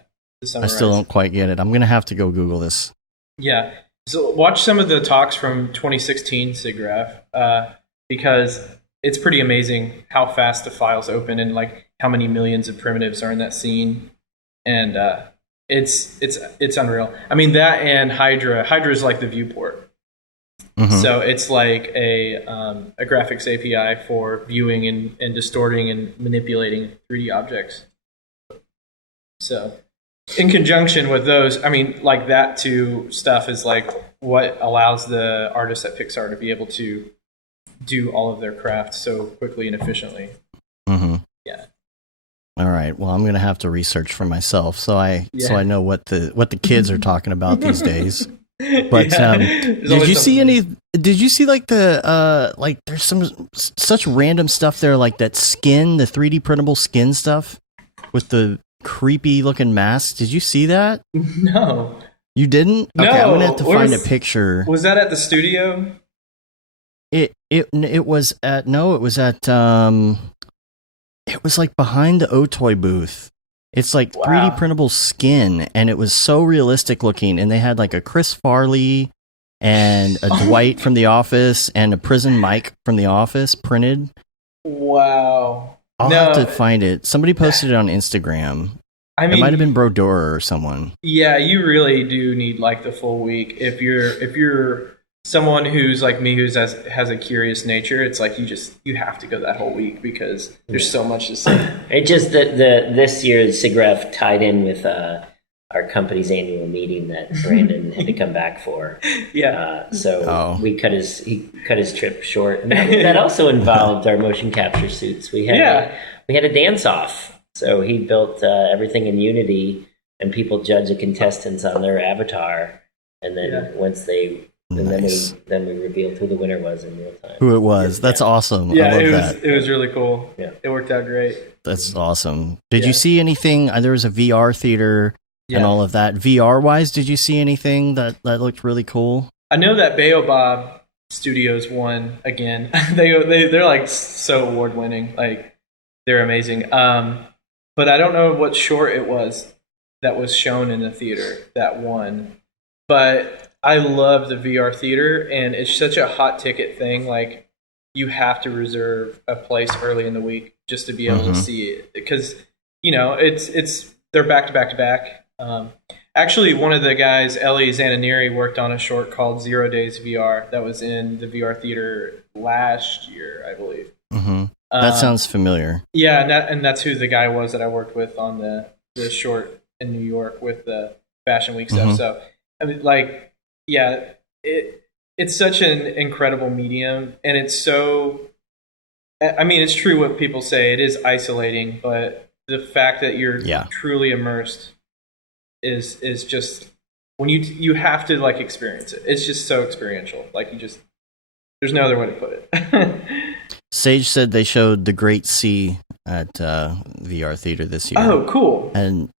I still don't quite get it. I'm going to have to go Google this. Yeah. So watch some of the talks from 2016 SIGGRAPH because it's pretty amazing how fast the files open and like how many millions of primitives are in that scene, and it's unreal. I mean, that and Hydra is like the viewport. Mm-hmm. So it's like a graphics API for viewing and distorting and manipulating 3D objects. So in conjunction with those, I mean, like that two stuff is like what allows the artists at Pixar to be able to do all of their craft so quickly and efficiently. Mm-hmm. Yeah. All right. Well, I'm going to have to research for myself so I know what the kids are talking about these days. But did you see like the like there's some such random stuff there, like that skin, the 3D printable skin stuff with the creepy looking mask? Did you see that? No. You didn't? No. Okay, I'm gonna have to find a picture. Was that at the studio? It was at it was like behind the Otoy booth. It's like 3D printable skin, and it was so realistic looking, and they had like a Chris Farley and a Dwight from The Office and a Prison Mike from The Office printed. Wow. I'll No, have to find it. Somebody posted it on Instagram. I It mean, might have been Brodor or someone. yeah, you really do need like the full week. If you're someone who's like me has a curious nature, it's like you have to go that whole week because there's so much to see. It just the this year SIGGRAPH tied in with our company's annual meeting that Brandon had to come back for. Yeah. So he cut his trip short, and that also involved our motion capture suits. We had a dance off. So he built everything in Unity, and people judge the contestants on their avatar, and then Nice. then we revealed who the winner was in real time. Who it was. That's awesome. Yeah, I love that. it was really cool. Yeah. It worked out great. That's awesome. Did Yeah. you see anything? There was a VR theater Yeah. and all of that. VR wise, did you see anything that looked really cool? I know that Baobab Studios won again. They're like so award winning. Like they're amazing. But I don't know what short it was that was shown in the theater that won. But I love the VR theater, and it's such a hot ticket thing. Like you have to reserve a place early in the week just to be able to see it because it's they're back to back to back. Actually, one of the guys, Ellie Zananiri, worked on a short called 0 Days VR that was in the VR theater last year, I believe. Mm-hmm. That sounds familiar. Yeah, and that's who the guy was that I worked with on the short in New York with the Fashion Week stuff. So, I mean, like, yeah, it's such an incredible medium, and it's so. I mean, it's true what people say. It is isolating, but the fact that you're truly immersed is just when you have to like experience it. It's just so experiential. Like there's no other way to put it. Sage said they showed The Great Sea at VR Theater this year. Oh, cool. And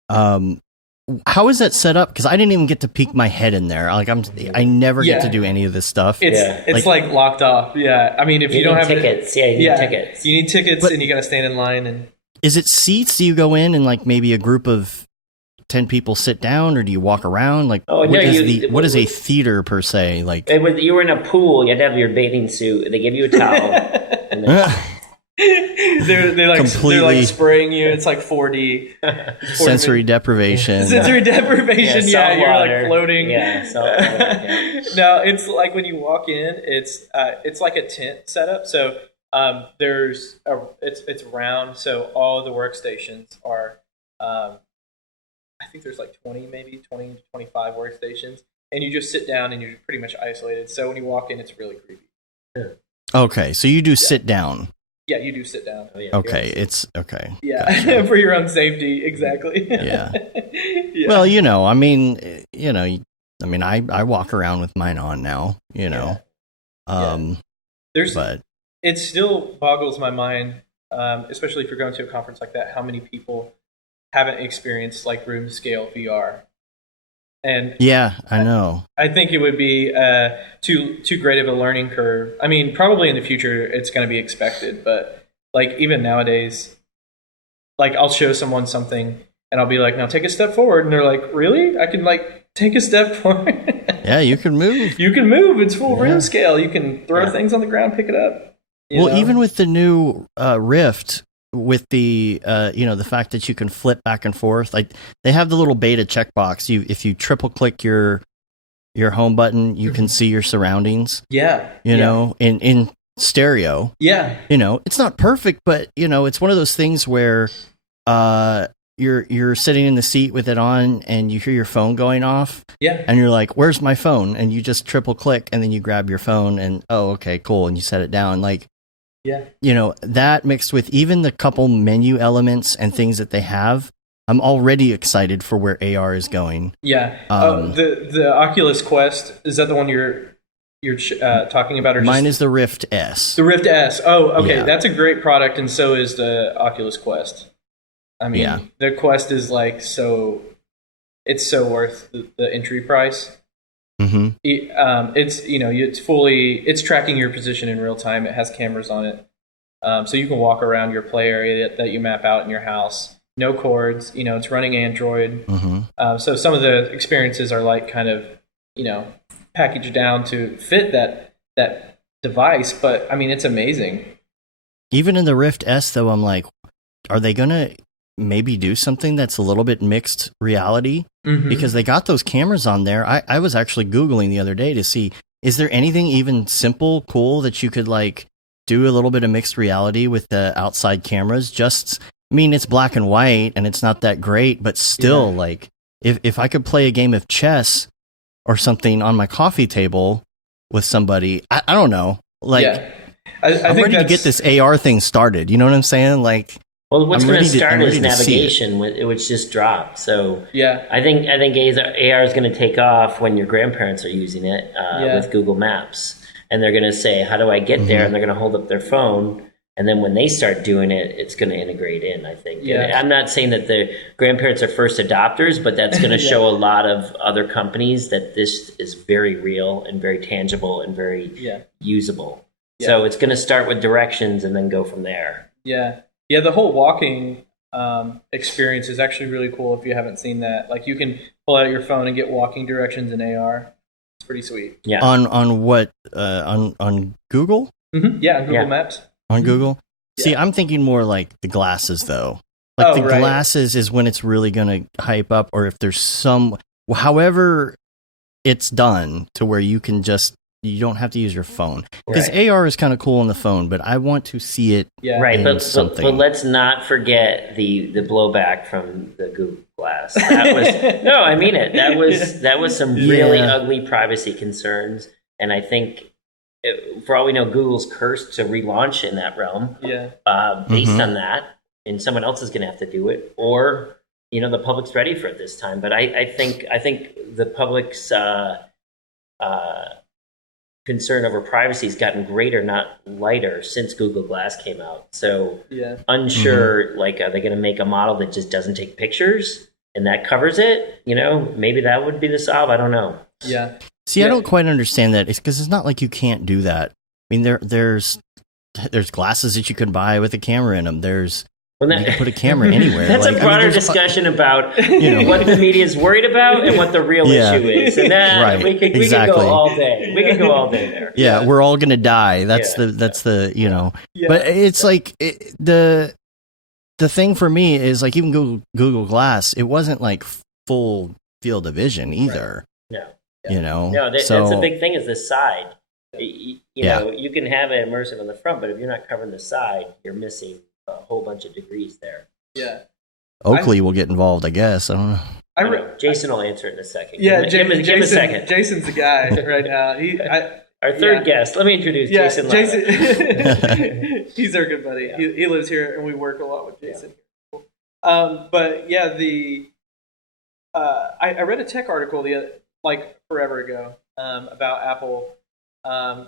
how is that set up? Because I didn't even get to peek my head in there. Like I never get to do any of this stuff. It's like locked off. Yeah, I mean, if you don't have tickets, you need tickets. You need tickets, and you got to stand in line. And is it seats? Do you go in and like maybe a group of 10 people sit down, or do you walk around? Like, what is a theater per se? Like, you were in a pool, you had to have your bathing suit. They give you a towel. And then, they're like spraying you. It's like 4D. Sensory deprivation. Sensory deprivation. Yeah, you're like floating. Yeah, No, it's like when you walk in, it's like a tent setup. So it's round. So all the workstations are. I think there's like 20 to 25 workstations, and you just sit down and you're pretty much isolated. So when you walk in, it's really creepy. Okay, so you do sit down. Yeah, you do sit down. Oh, yeah. Okay, it's okay. Yeah, Gotcha. for your own safety, exactly. Yeah. Yeah. Well, I mean, I walk around with mine on now. But it still boggles my mind, especially if you're going to a conference like that, how many people haven't experienced like room scale VR. And yeah, I know. I think it would be too great of a learning curve. I mean, probably in the future it's going to be expected, but like even nowadays, like I'll show someone something and I'll be like, "Now take a step forward," and they're like, "Really? I can like take a step forward?" Yeah, you can move. You can move. It's full room scale. You can throw things on the ground, pick it up. Even with the new Rift, with the the fact that you can flip back and forth, like they have the little beta checkbox. If you triple click your home button, you can see your surroundings. Yeah. In stereo. Yeah. It's not perfect, but it's one of those things where you're sitting in the seat with it on and you hear your phone going off. Yeah. And you're like, "Where's my phone?" And you just triple click and then you grab your phone and okay, cool, and you set it down. Like, yeah. That mixed with even the couple menu elements and things that they have, I'm already excited for where AR is going. Yeah. The Oculus Quest, is that the one you're talking about? Or mine is the Rift S. The Rift S. Oh, okay. Yeah. That's a great product, and so is the Oculus Quest. I mean, the Quest is like it's so worth the entry price. Mm-hmm. It's tracking your position in real time. It has cameras on it, so you can walk around your play area that you map out in your house. No cords. It's running Android. Mm-hmm. So some of the experiences are like kind of packaged down to fit that device. But I mean, it's amazing. Even in the Rift S, though, I'm like, are they going to maybe do something that's a little bit mixed reality? Mhm. Because they got those cameras on there. I was actually Googling the other day to see, is there anything even simple, cool that you could like do a little bit of mixed reality with the outside cameras? Just, I mean, it's black and white and it's not that great, but still, like, if I could play a game of chess or something on my coffee table with somebody, I don't know. Like, yeah. I I'm think ready to get this AR thing started. You know what I'm saying? Like, Well, what's I'm going to ready to- start I'm is ready to see it. navigation, which just dropped. So yeah. I think AR is going to take off when your grandparents are using it Yeah. with Google Maps, and they're going to say, "How do I get there?" And they're going to hold up their phone, and then when they start doing it, it's going to integrate in. I think. Yeah. And I'm not saying that the grandparents are first adopters, but that's going to show a lot of other companies that this is very real and very tangible and very Yeah. usable. Yeah. So it's going to start with directions and then go from there. Yeah. Yeah. The whole walking experience is actually really cool if you haven't seen that. Like, you can pull out your phone and get walking directions in AR. It's pretty sweet. Yeah. on what? On Google? Yeah, on Google Yeah. Maps. On Google? See, Yeah. I'm thinking more like the glasses, though. Like, Oh, the right. glasses is when it's really going to hype up, or if there's some, however it's done to where you can just, you don't have to use your phone. Because Right. AR is kind of cool on the phone, but I want to see it. Yeah. Right, in but something. let's not forget the blowback from the Google Glass. That was no, I mean it. That was some really Yeah. ugly privacy concerns, and I think, for all we know, Google's cursed to relaunch in that realm Yeah. based Mhm. on that, and someone else is going to have to do it, or the public's ready for it this time. But I think the public's concern over privacy has gotten greater, not lighter, since Google Glass came out. So Yeah. unsure, like, are they going to make a model that just doesn't take pictures and that covers it? Maybe that would be the solve. I don't know. Yeah. See, I Yeah. don't quite understand that. It's because it's not like you can't do that. I mean, there's glasses that you can buy with a camera in them. Well, You can put a camera anywhere. That's Like, I a mean, broader there's discussion about know. what the media is worried about and what the real Yeah. issue is. And that Right, we could exactly. go all day. We could go all day there. Yeah, we're all gonna die. That's Yeah. the Yeah. But it's like the thing for me is like even Google Glass. It wasn't like full field of vision either. No. No, That's a big thing, is the side. You Yeah. know, you can have it immersive on the front, but if you're not covering the side, you're missing a whole bunch of degrees there. Yeah. Oakley will get involved. I guess I don't know. I I re- know. Jason will answer it in a second. yeah, give him a second. Jason's the guy right now. Our third yeah. guest. Let me introduce Yeah, Jason. Lava. Jason. He's our good buddy. Yeah. He lives here, and we work a lot with Jason. But yeah, I read a tech article forever ago about Apple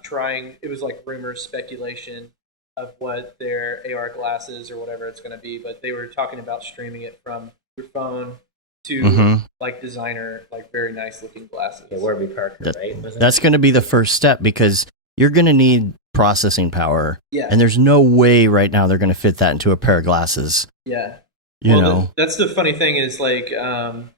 trying. It was like rumors, speculation of what their AR glasses or whatever it's going to be, but they were talking about streaming it from your phone to Mhm. like designer, like very nice looking glasses. Yeah, Warby Parker, That- right? Wasn't That's going to be the first step because you're going to need processing power, Yeah, and there's no way right now they're going to fit that into a pair of glasses. yeah. You Well, know, that's the funny thing is like the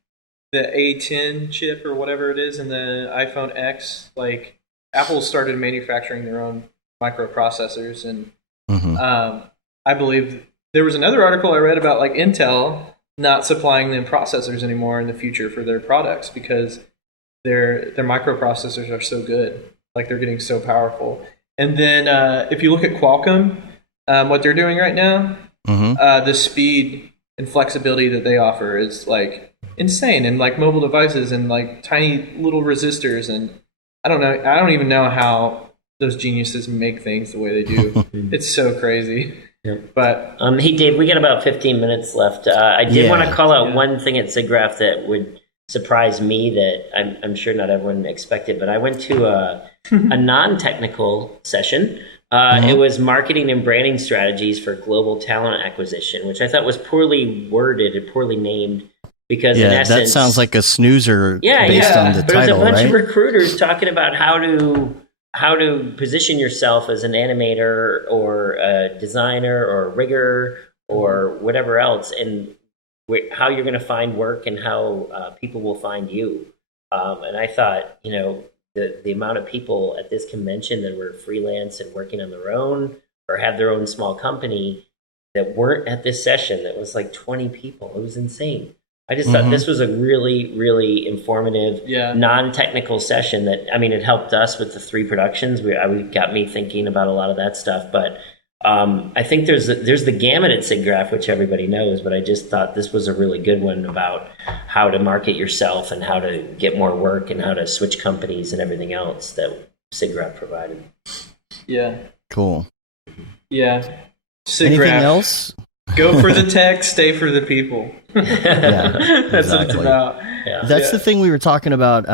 A10 chip or whatever it is in the iPhone X. Like Apple started manufacturing their own microprocessors, and Mhm. I believe there was another article I read about like Intel not supplying them processors anymore in the future for their products because their microprocessors are so good, like they're getting so powerful. And then if you look at Qualcomm, what they're doing right now, Mhm. the speed and flexibility that they offer is like insane, and like mobile devices and like tiny little resistors, and I don't even know how those geniuses make things the way they do. It's so crazy. Yeah. But Hey, Dave, we got about 15 minutes left. I did Yeah. want to call out Yeah. one thing at SIGGRAPH that would surprise me that I'm sure not everyone expected, but I went to a non-technical session. It was marketing and branding strategies for global talent acquisition, which I thought was poorly worded and poorly named because in Yeah, essence... that sounds like a snoozer Yeah, based yeah. on the But it was title, a bunch right? of recruiters talking about how to position yourself as an animator or a designer or a rigger or whatever else, and how you're going to find work and how people will find you. And I thought, the amount of people at this convention that were freelance and working on their own or have their own small company that weren't at this session. That was like 20 people. It was insane. I just thought this was a really, really informative, non-technical session that, I mean, it helped us with the 3 productions. We got me thinking about a lot of that stuff. But I think there's the gamut at SIGGRAPH, which everybody knows, but I just thought this was a really good one about how to market yourself and how to get more work and how to switch companies and everything else that SIGGRAPH provided. Yeah. Cool. Yeah. SIGGRAPH. Anything else? Go for the tech, stay for the people. That's what it's about. Yeah. That's the thing we were talking about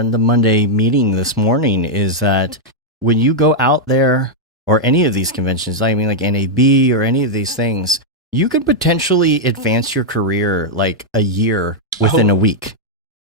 in the Monday meeting this morning, is that when you go out there, or any of these conventions, I mean like NAB or any of these things, you could potentially advance your career like a year within a week.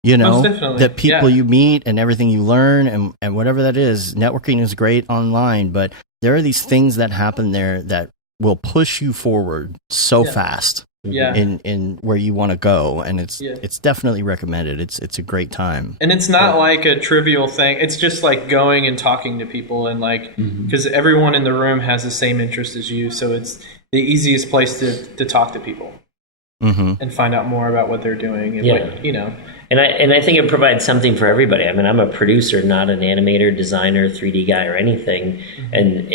You know, Most definitely. that people you meet and everything you learn and whatever that is. Networking is great online, but there are these things that happen there that will push you forward so fast in where you want to go, and it's definitely recommended. It's a great time, and it's not like a trivial thing. It's just like going and talking to people, and like because everyone in the room has the same interest as you, so it's the easiest place to talk to people and find out more about what they're doing and what, you know. And I think it provides something for everybody. I mean, I'm a producer, not an animator, designer, 3D guy, or anything. And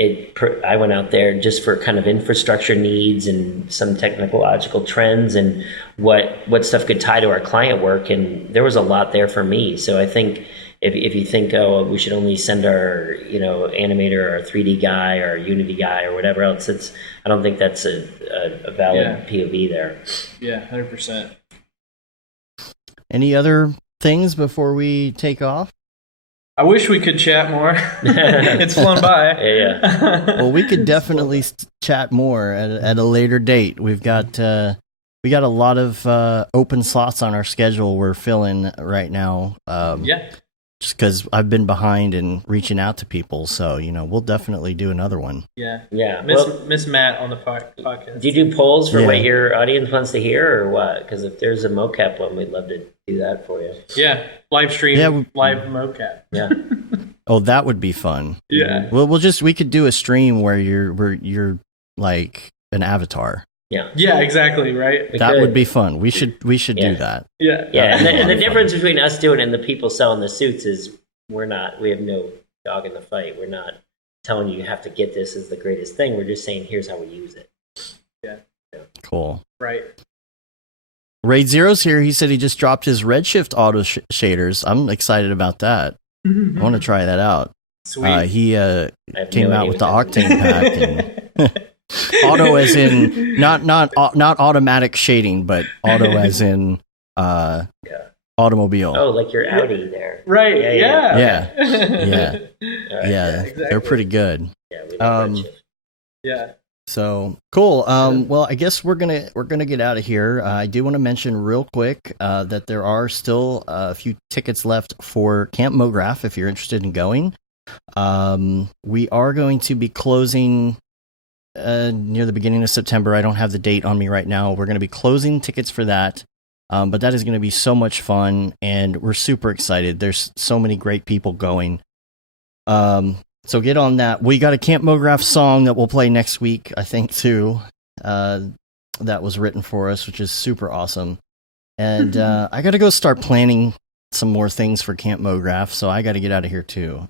I went out there just for kind of infrastructure needs and some technological trends and what stuff could tie to our client work. And there was a lot there for me. So I think if you think, oh, we should only send our animator or 3D guy or Unity guy or whatever else, I don't think that's a valid POV there. Yeah, 100%. Any other things before we take off? I wish we could chat more. It's flown by. Yeah. Well, we could definitely chat more at a later date. We got a lot of open slots on our schedule we're filling right now. Just because I've been behind in reaching out to people, so we'll definitely do another one. Yeah. Miss Matt on the podcast. Do you do polls for what your audience wants to hear, or what? Because if there's a mocap one, we'd love to do that for you. Yeah, live stream, live mocap. Yeah. Oh, that would be fun. Yeah. Well, we could do a stream where you're like an avatar. Yeah. Yeah, exactly, right? We that could. would be fun. We should do that. Yeah. Yeah, and the difference between us doing it and the people selling the suits is we have no dog in the fight. We're not telling you have to get this as the greatest thing. We're just saying here's how we use it. Yeah. Cool. Right. Raid Zero's here. He said he just dropped his Redshift auto shaders. I'm excited about that. I want to try that out. Sweet. He came out with the Octane pack and auto as in not automatic shading, but auto as in automobile. Oh, like your Audi there. Right. Yeah. Right, exactly. They're pretty good. Yeah, we love Redshift. Yeah. So cool. Well, I guess we're gonna get out of here. I do want to mention real quick that there are still a few tickets left for Camp MoGraph if you're interested in going. We are going to be closing near the beginning of September. I don't have the date on me right now. We're going to be closing tickets for that. But that is going to be so much fun, and we're super excited. There's so many great people going. So get on that. We got a Camp MoGraph song that we'll play next week, I think, too. That was written for us, which is super awesome. And I got to go start planning some more things for Camp MoGraph, so I got to get out of here, too.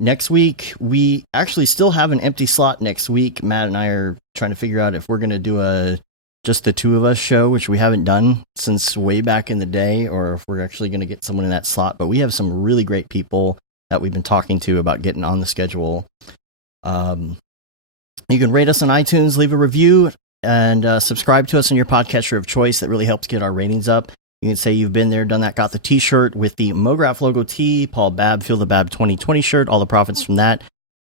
Next week, we actually still have an empty slot next week. Matt and I are trying to figure out if we're going to do just the two of us show, which we haven't done since way back in the day, or if we're actually going to get someone in that slot. But we have some really great people that we've been talking to about getting on the schedule. You can rate us on iTunes, leave a review, and subscribe to us on your podcatcher of choice. That really helps get our ratings up. You can say you've been there, done that, got the t-shirt with the MoGraph logo tee, Paul Babb, Feel the Babb 2020 shirt. All the profits from that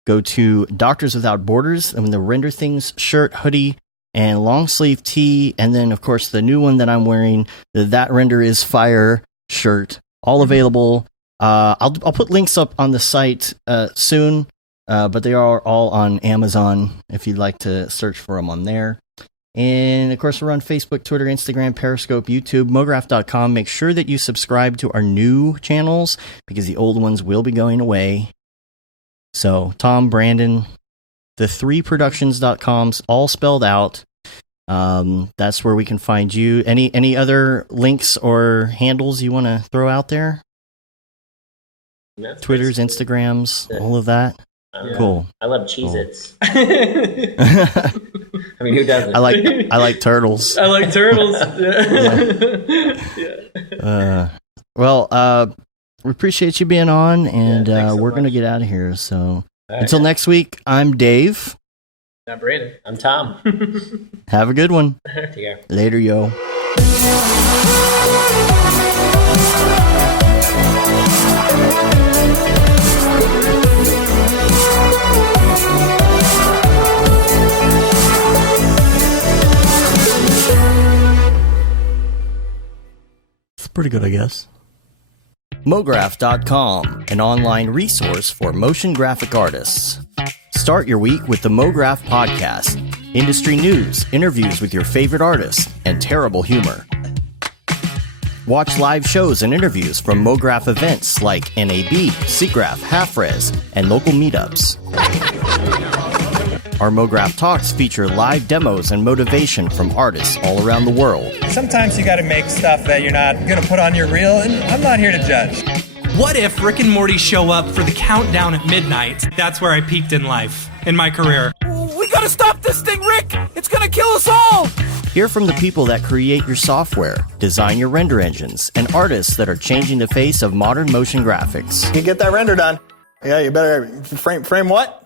go to Doctors Without Borders, and the Render Things shirt, hoodie, and long sleeve tee. And then, of course, the new one that I'm wearing, the That Render Is Fire shirt, all available. I'll put links up on the site soon, but they are all on Amazon if you'd like to search for them on there. And, of course, we're on Facebook, Twitter, Instagram, Periscope, YouTube, MoGraph.com. Make sure that you subscribe to our new channels because the old ones will be going away. So, Tom, Brandon, the3productions.com's all spelled out. That's where we can find you. Any other links or handles you want to throw out there? That's Twitters, basically- Instagrams, all of that. Yeah. Cool. I love Cheez-Its. I I mean, who doesn't? like turtles. I like turtles. Well, we appreciate you being on, and thanks so we're much. gonna get out of here. So All right. until next week, I'm Dave. Now, Brandon. I'm Tom. Have a good one. Take care. Later, yo. It's pretty good, I guess. MoGraph.com, an online resource for motion graphic artists. Start your week with the MoGraph Podcast. Industry news, interviews with your favorite artists, and terrible humor. Watch live shows and interviews from MoGraph events like NAB, SIGGRAPH, Half-Res, and local meetups. Our MoGraph Talks feature live demos and motivation from artists all around the world. Sometimes you gotta make stuff that you're not gonna put on your reel, and I'm not here to judge. What if Rick and Morty show up for the countdown at midnight? That's where I peaked in life, in my career. We gotta stop this thing, Rick! It's gonna kill us all! Hear from the people that create your software, design your render engines, and artists that are changing the face of modern motion graphics. You get that render done. Yeah, you better frame what?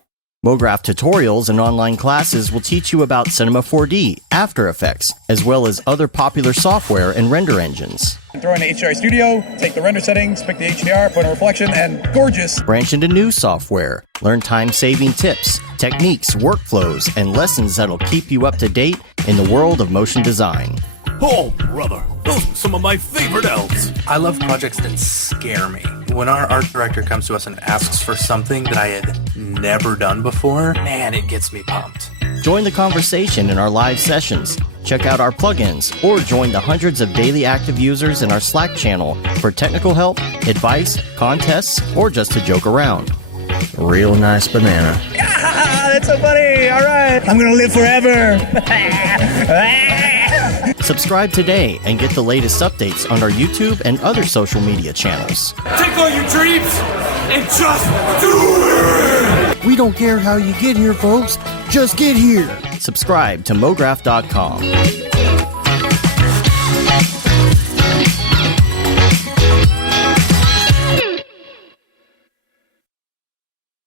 MoGraph tutorials and online classes will teach you about Cinema 4D, After Effects, as well as other popular software and render engines. Throw in the HDR Studio, take the render settings, pick the HDR, put in a reflection, and gorgeous. Branch into new software, learn time-saving tips, techniques, workflows, and lessons that'll keep you up to date in the world of motion design. Oh, brother, those are some of my favorite elves. I love projects that scare me. When our art director comes to us and asks for something that I had never done before, man, it gets me pumped. Join the conversation in our live sessions. Check out our plugins or join the hundreds of daily active users in our Slack channel for technical help, advice, contests, or just to joke around. Real nice banana. Ah, that's so funny! Alright! I'm gonna live forever! Subscribe today and get the latest updates on our YouTube and other social media channels. Take all your dreams and just do it! We don't care how you get here, folks. Just get here. Subscribe to MoGraph.com.